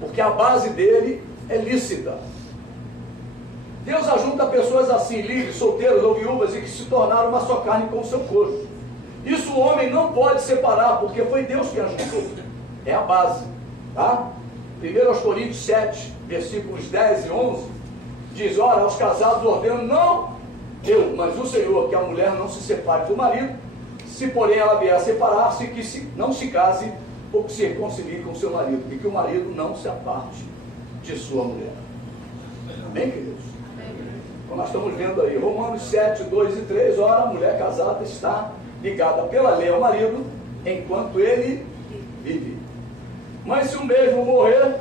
Porque a base dele é lícita. Deus ajunta pessoas assim, livres, solteiras ou viúvas, e que se tornaram uma só carne com o seu cônjuge. Isso o homem não pode separar, porque foi Deus que ajuntou. É a base. Tá? 1 Coríntios 7, versículos 10 e 11, diz, ora, aos casados ordeno, não eu, mas o Senhor, que a mulher não se separe do marido, se porém ela vier a separar-se, que não se case ou que se reconcilie com seu marido, e que o marido não se aparte de sua mulher. Amém, queridos? Então nós estamos vendo aí, Romanos 7, 2 e 3, ora, a mulher casada está ligada pela lei ao marido, enquanto ele vive. Mas se o mesmo morrer,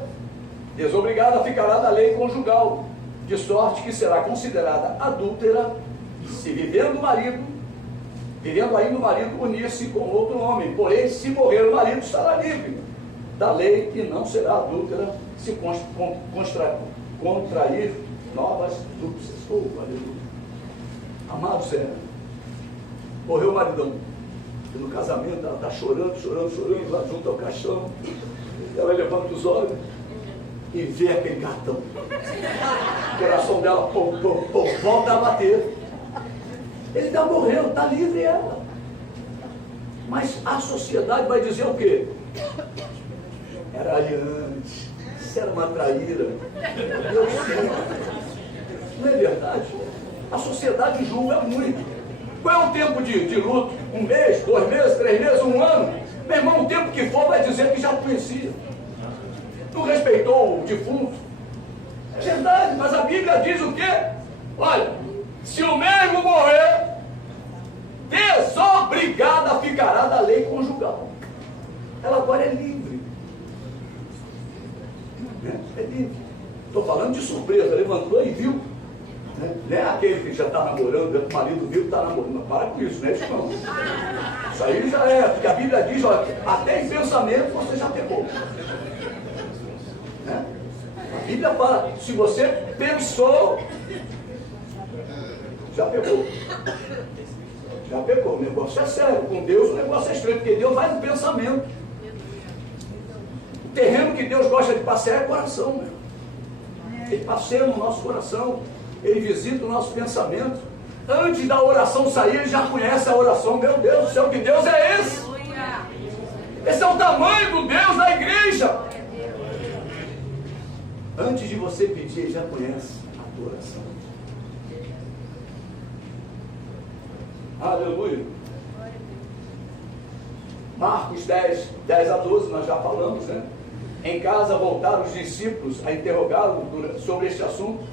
Desobrigada ficará da lei conjugal, de sorte que será considerada adúltera se vivendo ainda o marido unir-se com outro homem. Porém, se morrer o marido, estará livre da lei e não será adúltera se contrair novas núpcias. Oh, aleluia. Amados, morreu o maridão. E no casamento ela está chorando lá junto ao caixão. Ela levanta os olhos e vê aquele cartão. O coração dela volta a bater. Ele já morreu, está livre ela. Mas a sociedade vai dizer o quê? Era aliante, isso era uma traíra. Eu sei. Não é verdade? A sociedade julga muito. Qual é o tempo de luto? 1 mês, 2 meses, 3 meses, 1 ano? Meu irmão, o tempo que for vai dizer que já conhecia. Não respeitou o defunto. É verdade, mas a Bíblia diz o quê? Olha, se o mesmo morrer, desobrigada ficará da lei conjugal. Ela agora é livre. É livre. Estou falando de surpresa, levantou e viu. Não é aquele que já está namorando, o marido viu que está namorando. Para com isso, né? Isso não. Isso aí já é, porque a Bíblia diz, olha, até em pensamento você já pegou. A Bíblia fala, se você pensou, já pegou. Já pegou. O negócio é sério. Com Deus o negócio é estranho, porque Deus vai no pensamento. O terreno que Deus gosta de passear é coração, meu. Ele passeia no nosso coração. Ele visita o nosso pensamento. Antes da oração sair, ele já conhece a oração. Meu Deus do céu, que Deus é esse? Esse é o tamanho do Deus da igreja. Antes de você pedir, ele já conhece a tua oração. Aleluia. Marcos 10 a 12, nós já falamos, né? Em casa voltaram os discípulos a interrogá-lo sobre este assunto.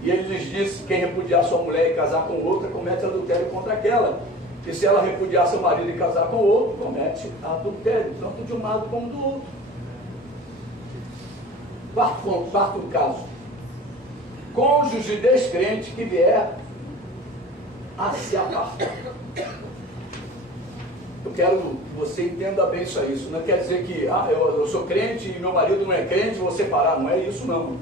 E ele lhes disse: quem repudiar sua mulher e casar com outra, comete adultério contra aquela. E se ela repudiar seu marido e casar com outro, comete adultério, tanto de um lado como do outro. Quarto caso. Cônjuge descrente que vier a se apartar. Eu quero que você entenda bem isso aí. Isso não quer dizer que eu sou crente e meu marido não é crente, vou separar. Não é isso não.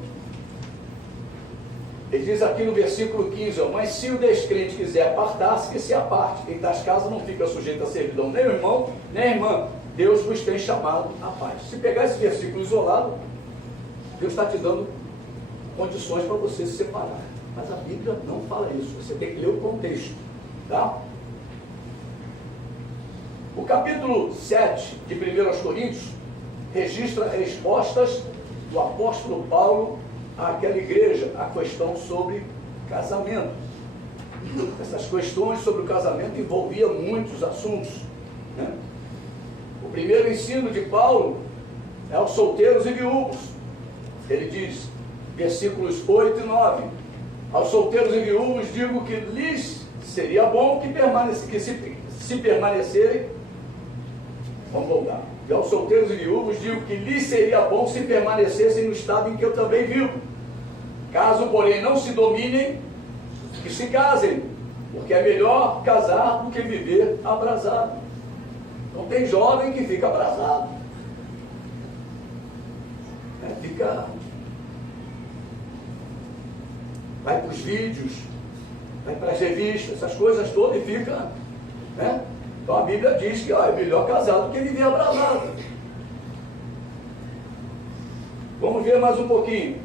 Ele diz aqui no versículo 15, mas se o descrente quiser apartar-se, que se aparte. Em tais casos não fica sujeito a servidão nem o irmão, nem a irmã. Deus vos tem chamado à paz. Se pegar esse versículo isolado, Deus está te dando condições para você se separar. Mas a Bíblia não fala isso. Você tem que ler o contexto. Tá? O capítulo 7 de 1 Coríntios registra respostas do apóstolo Paulo àquela igreja, a questão sobre casamento. Essas questões sobre o casamento envolviam muitos assuntos, né? O primeiro ensino de Paulo é aos solteiros e viúvos. Ele diz, versículos 8 e 9: aos solteiros e viúvos digo que lhes seria bom que se permanecerem. Vamos voltar. E aos solteiros e viúvos digo que lhes seria bom se permanecessem no estado em que eu também vivo. Caso, porém, não se dominem, que se casem, porque é melhor casar do que viver abrasado. Então tem jovem que fica abrasado. Vai para os vídeos, vai para as revistas, essas coisas todas e fica, né? Então a Bíblia diz que é melhor casar do que viver abrasado. Vamos ver mais um pouquinho.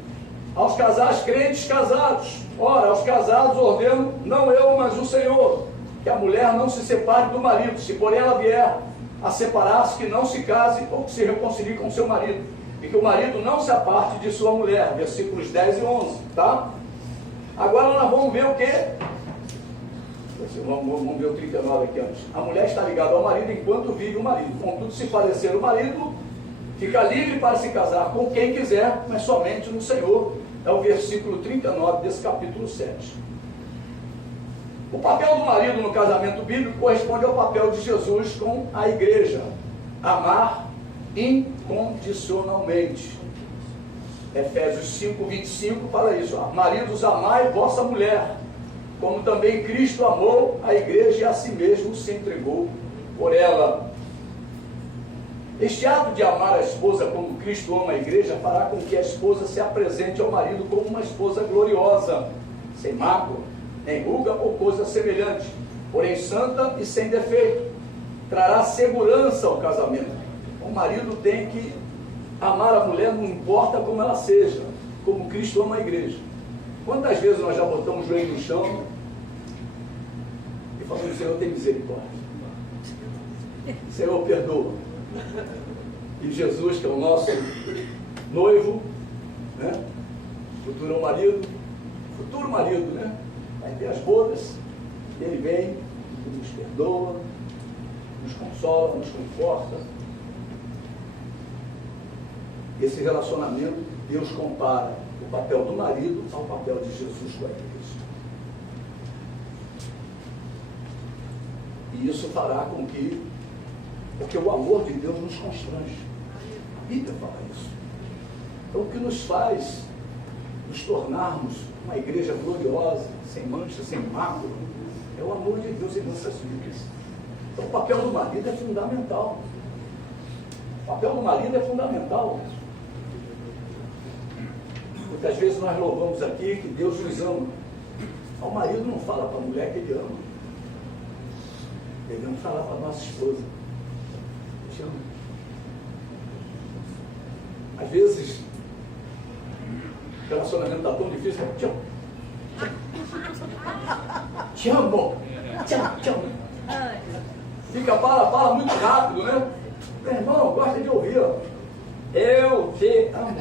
Aos casais crentes casados. Ora, aos casados ordeno, não eu, mas o Senhor, que a mulher não se separe do marido. Se porém ela vier a separar-se, que não se case ou que se reconcilie com seu marido. E que o marido não se aparte de sua mulher. Versículos 10 e 11, tá? Agora nós vamos ver o quê? Vamos ver o 39 aqui antes. A mulher está ligada ao marido enquanto vive o marido. Contudo, se falecer o marido, fica livre para se casar com quem quiser, mas somente no Senhor. É o versículo 39 desse capítulo 7. O papel do marido no casamento bíblico corresponde ao papel de Jesus com a igreja. Amar incondicionalmente. Efésios 5, 25 fala isso. Maridos, amai vossa mulher, como também Cristo amou a igreja e a si mesmo se entregou por ela. Este ato de amar a esposa como Cristo ama a igreja fará com que a esposa se apresente ao marido como uma esposa gloriosa, sem mácula, nem ruga ou coisa semelhante, porém santa e sem defeito. Trará segurança ao casamento. O marido tem que amar a mulher, não importa como ela seja, como Cristo ama a igreja. Quantas vezes nós já botamos o joelho no chão e falamos: Senhor, tem misericórdia, Senhor, perdoa. E Jesus, que é o nosso noivo, né? Futuro marido, né? Vai ter as bodas, ele vem, nos perdoa, nos consola, nos conforta. Esse relacionamento, Deus compara o papel do marido ao papel de Jesus com a igreja. E isso fará com que, porque o amor de Deus nos constrange. A Bíblia fala isso. Então, o que nos faz nos tornarmos uma igreja gloriosa, sem mancha, sem mácula, é o amor de Deus em nossas vidas. Então, o papel do marido é fundamental. O papel do marido é fundamental. Muitas vezes nós louvamos aqui que Deus nos ama. O marido não fala para a mulher que ele ama. Ele não fala para a nossa esposa: eu te amo. Às vezes, o relacionamento está tão difícil. Te amo. Te amo. Te amo. Fica, fala muito rápido, né? Meu irmão, gosta de ouvir, ó. Eu te amo.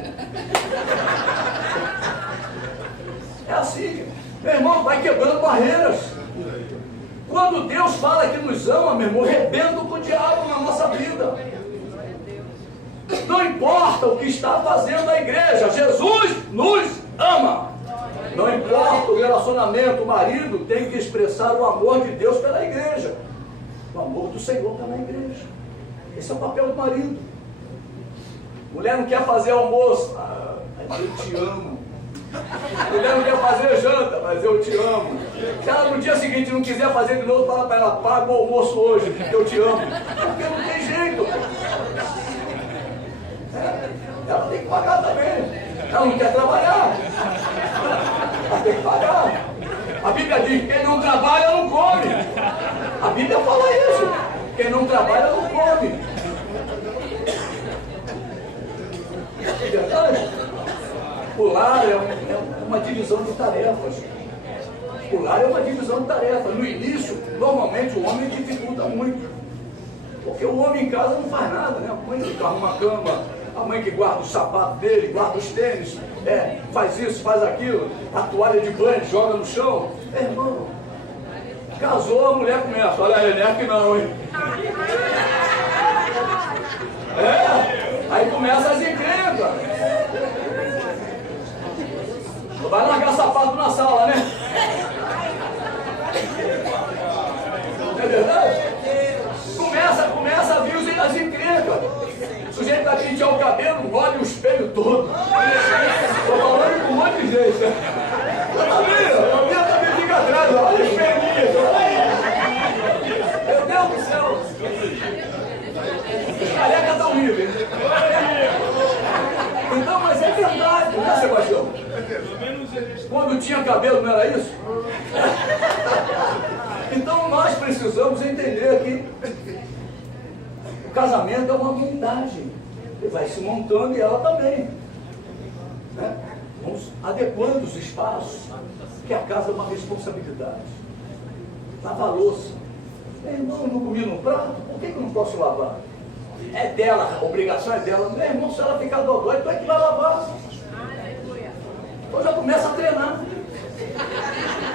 É assim, meu irmão, vai quebrando barreiras. Quando Deus fala que nos ama, meu irmão, rebenta com o diabo na nossa vida. Não importa o que está fazendo a igreja, Jesus nos ama. Não importa o relacionamento, o marido tem que expressar o amor de Deus pela igreja, o amor do Senhor pela igreja. Esse é o papel do marido. Mulher não quer fazer almoço, eu te amo. Mulher não quer fazer janta, mas eu te amo. Se ela no dia seguinte não quiser fazer de novo, fala para ela: paga o almoço hoje, porque eu te amo. Porque não tem jeito. Ela tem que pagar também. Ela não quer trabalhar. Ela tem que pagar. A Bíblia diz: quem não trabalha não come. A Bíblia fala isso. Quem não trabalha não come. É verdade? O lar é uma divisão de tarefas. O lar é uma divisão de tarefas. No início, normalmente o homem dificulta muito. Porque o homem em casa não faz nada, né? A mãe que arruma a cama, a mãe que guarda o sapato dele, guarda os tênis, faz isso, faz aquilo, a toalha de banho, joga no chão. Irmão, casou, a mulher começa: olha aí, não é que não, hein? Aí começa as encrencas. Vai largar sapato na sala, né? É verdade? Começa a vir as encrencas. O sujeito está penteando o cabelo, olha o espelho todo. Estou falando com um monte de gente. Eu também fica atrás, olha o espelhinho. Meu Deus do céu. Os carecas estão livres. Então, mas é verdade, né, Sebastião? Quando tinha cabelo, não era isso? Então nós precisamos entender que o casamento é uma montagem. Ele vai se montando e ela também, né? Vamos adequando os espaços, que a casa é uma responsabilidade. Lavar a louça. Meu irmão, não comi no prato, por que eu não posso lavar? É dela, a obrigação é dela. Meu irmão, se ela ficar dodói, tu é que vai lavar. Então já começa a treinar.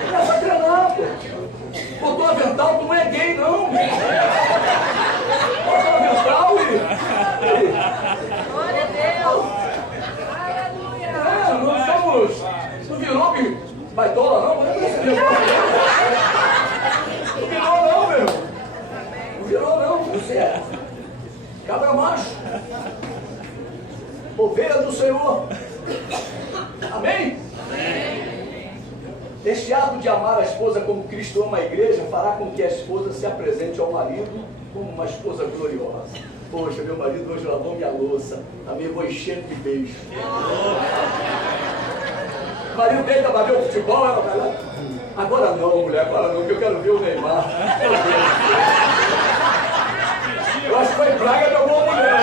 Começa a treinar, pô. Botou avental, tu não é gay, não. Botou avental e... Glória a Deus. Aleluia. Não somos... Não virou que baitola, não? Não virou, não, meu. Não virou, não. Você é cabra macho. Ovelha do Senhor. Amém? Este ato de amar a esposa como Cristo ama a igreja fará com que a esposa se apresente ao marido como uma esposa gloriosa. Poxa, meu marido hoje lavou minha louça, também vou enchendo de beijo. O marido dele para ver o futebol, ela vai lá. Agora não, mulher, agora não, que eu quero ver o Neymar. Eu acho que foi praga da boa mulher.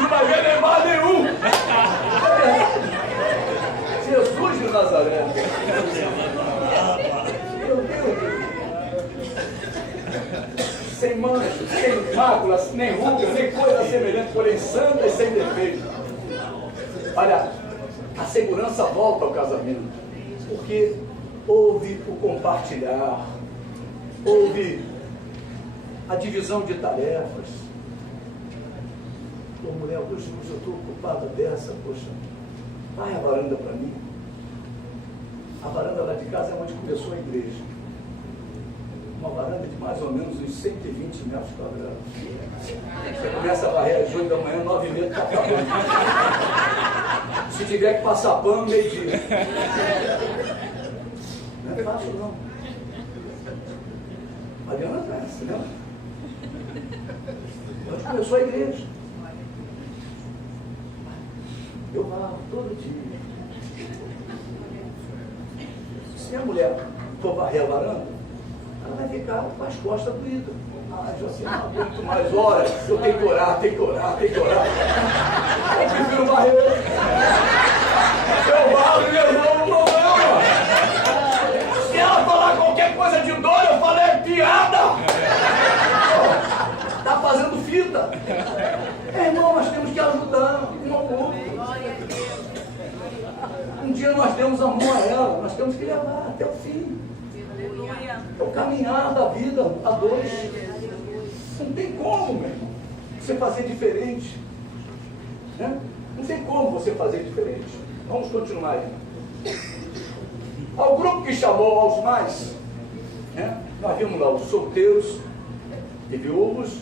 Não vai ver Neymar nenhum. Jesus de Nazaré. Meu Deus. Sem manchas, sem máculas, nem rugas, nem coisa semelhante, porém santa e sem defeito. Olha, a segurança volta ao casamento, porque houve o compartilhar, houve a divisão de tarefas. Pô, mulher, hoje eu estou ocupada dessa, poxa, vai a varanda para mim. A varanda lá de casa é onde começou a igreja. Uma varanda de mais ou menos uns 120 metros quadrados. Você começa a varrer às 8 da manhã, 9h30 está acabando. Se tiver que passar pano, meio-dia. Não é fácil, não. Mariana atrás, né? Onde começou a igreja. Eu varro todo dia. Se a mulher for varrer a varanda, ela vai ficar com as costas doídas. Ah, já sei, não aguento mais horas. Eu tenho que orar. Eu prefiro varrer. Eu varro e resolvo o problema. Se ela falar qualquer coisa de dor, eu falei, é piada. Está fazendo fita. Irmão, nós temos que ajudar um ao outro. Um dia nós demos amor a ela, nós temos que levar até o fim. É o caminhar da vida a dois. Não tem como, meu irmão, você fazer diferente. Né? Não tem como você fazer diferente. Vamos continuar aí. Ao grupo que chamou aos mais, né? Nós vimos lá os solteiros e viúvos,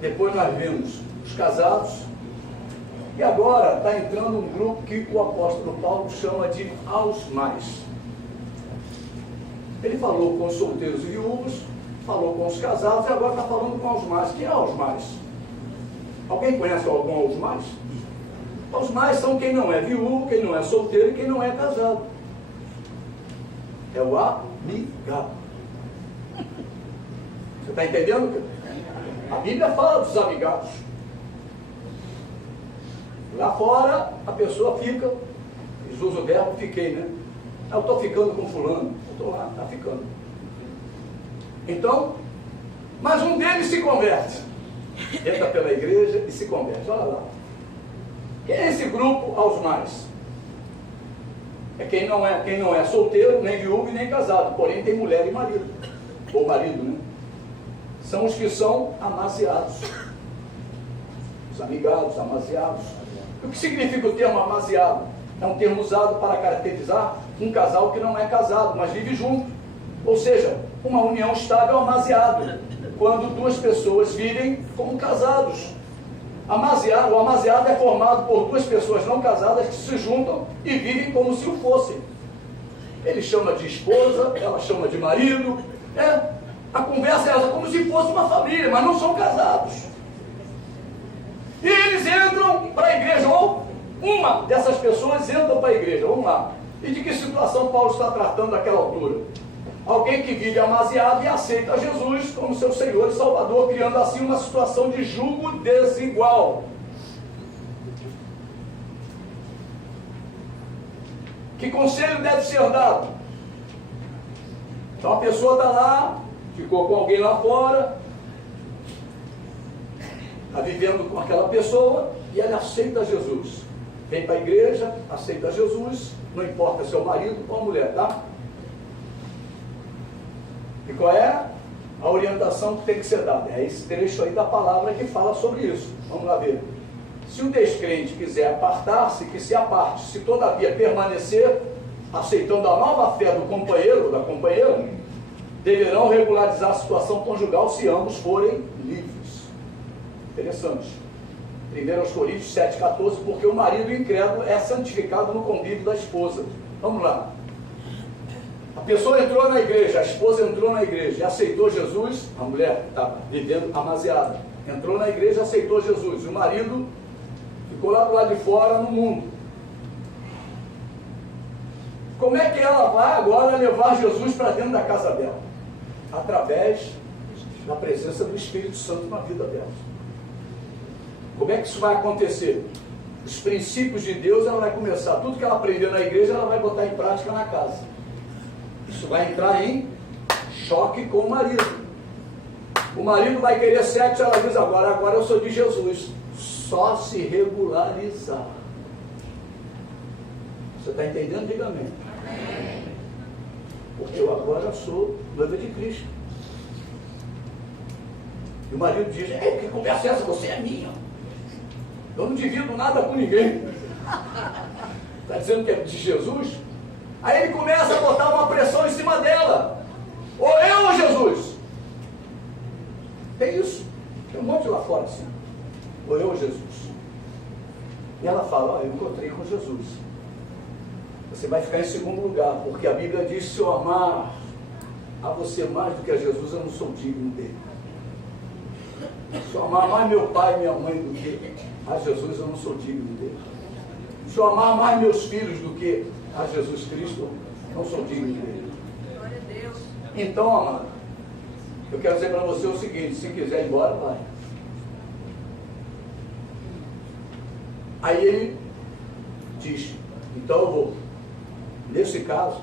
depois nós vimos os casados, e agora está entrando um grupo que o apóstolo Paulo chama de aos mais. Ele falou com os solteiros e viúvos, falou com os casados e agora está falando com os mais. Quem é os mais? Alguém conhece algum aos mais? Os mais são quem não é viúvo, quem não é solteiro e quem não é casado. É o amigado. Você está entendendo? A Bíblia fala dos amigados. Lá fora a pessoa fica, eles usam o verbo fiquei, né? Eu estou ficando com fulano. Estou lá, está ficando. Então, mas um deles se converte. Entra pela igreja e se converte. Olha lá. Quem é esse grupo aos mais? É quem não é solteiro, nem viúvo e nem casado. Porém tem mulher e marido. Ou marido, né? São os que são amaziados. Os amigados, amaziados. O que significa o termo amaziado? É um termo usado para caracterizar um casal que não é casado, mas vive junto. Ou seja, uma união estável amaziado, quando duas pessoas vivem como casados. O amaziado é formado por duas pessoas não casadas que se juntam e vivem como se o fossem. Ele chama de esposa, ela chama de marido. A conversa é como se fosse uma família, mas não são casados. E eles entram para a igreja, ou uma dessas pessoas entram para a igreja, vamos lá. E de que situação Paulo está tratando naquela altura? Alguém que vive amaziado e aceita Jesus como seu Senhor e Salvador, criando assim uma situação de julgo desigual. Que conselho deve ser dado? Então a pessoa está lá, ficou com alguém lá fora, está vivendo com aquela pessoa e ela aceita Jesus. Vem para a igreja, aceita Jesus, não importa se é o marido ou a mulher, tá? E qual é a orientação que tem que ser dada? É esse trecho aí da palavra que fala sobre isso. Vamos lá ver. Se o descrente quiser apartar-se, que se aparte. Se todavia permanecer, aceitando a nova fé do companheiro ou da companheira, deverão regularizar a situação conjugal se ambos forem livres. Interessante. 1 Coríntios 7,14, porque o marido incrédulo é santificado no convívio da esposa. Vamos lá. A pessoa entrou na igreja, a esposa entrou na igreja e aceitou Jesus, a mulher estava vivendo amaziada, entrou na igreja e aceitou Jesus. O marido ficou lá do lado de fora no mundo. Como é que ela vai agora levar Jesus para dentro da casa dela? Através da presença do Espírito Santo na vida dela. Como é que isso vai acontecer? Os princípios de Deus, ela vai começar, tudo que ela aprendeu na igreja, ela vai botar em prática na casa. Isso vai entrar em choque com o marido. O marido vai querer sexo, ela diz agora eu sou de Jesus. Só se regularizar. Você está entendendo? Diga amém. Porque eu agora sou noiva de Cristo. E o marido diz, que conversa é essa? Você é minha. Eu não divido nada com ninguém. Está dizendo que é de Jesus? Aí ele começa a botar uma pressão em cima dela. Ou eu ou Jesus? Tem isso. Tem um monte lá fora assim. Ou eu ou Jesus? E ela fala, eu encontrei com Jesus. Você vai ficar em segundo lugar, porque a Bíblia diz, se eu amar a você mais do que a Jesus, eu não sou digno dele. Se eu amar mais meu pai e minha mãe do que a Jesus, eu não sou digno dele. Se eu amar mais meus filhos do que a Jesus Cristo, eu não sou digno dele. Glória a Deus. Então, amado, eu quero dizer para você o seguinte, se quiser ir embora, vai. Aí ele diz, então eu vou. Nesse caso,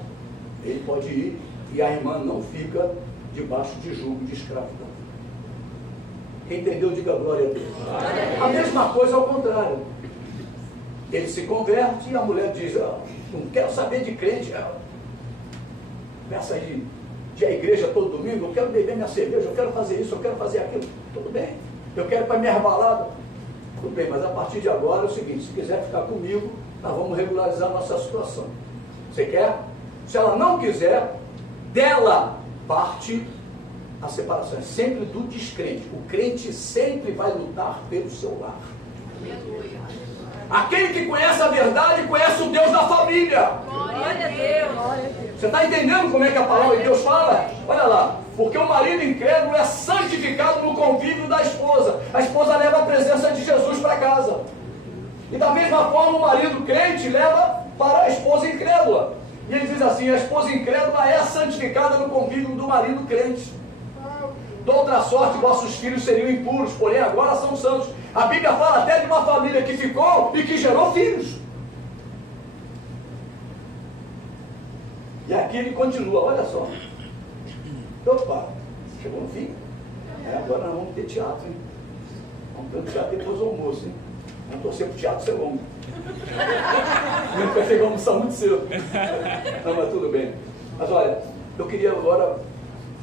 ele pode ir e a irmã não fica debaixo de jugo de escravidão. Quem entendeu, diga glória a Deus. A mesma coisa ao contrário. Ele se converte e a mulher diz, não quero saber de crente. Começa aí de ir à igreja todo domingo, eu quero beber minha cerveja, eu quero fazer isso, eu quero fazer aquilo. Tudo bem. Eu quero ir para minha balada. Tudo bem, mas a partir de agora é o seguinte, se quiser ficar comigo, nós vamos regularizar a nossa situação. Você quer? Se ela não quiser, dela parte a separação. É sempre do descrente. O crente sempre vai lutar pelo seu lar. Aleluia. Aquele que conhece a verdade, conhece o Deus da família. Glória a Deus. Você está entendendo como é que a palavra de Deus fala? Olha lá. Porque o marido incrédulo é santificado no convívio da esposa. A esposa leva a presença de Jesus para casa. E da mesma forma o marido crente leva para a esposa incrédula. E ele diz assim, a esposa incrédula é santificada no convívio do marido crente. De outra sorte, vossos filhos seriam impuros, porém agora são santos. A Bíblia fala até de uma família que ficou e que gerou filhos. E aqui ele continua, olha só. Opa, chegou no fim? Agora nós vamos ter teatro, hein? Vamos ter teatro depois do almoço, hein? Vamos torcer para o teatro ser longo. Não vai pegar almoçar muito cedo. Não, mas tudo bem. Mas olha, eu queria agora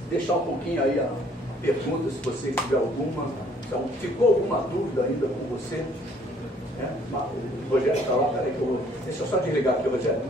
deixar um pouquinho aí a pergunta, se você tiver alguma. Então, ficou alguma dúvida ainda com você? O Rogério está lá, peraí que eu vou. Deixa eu só desligar aqui, Rogério.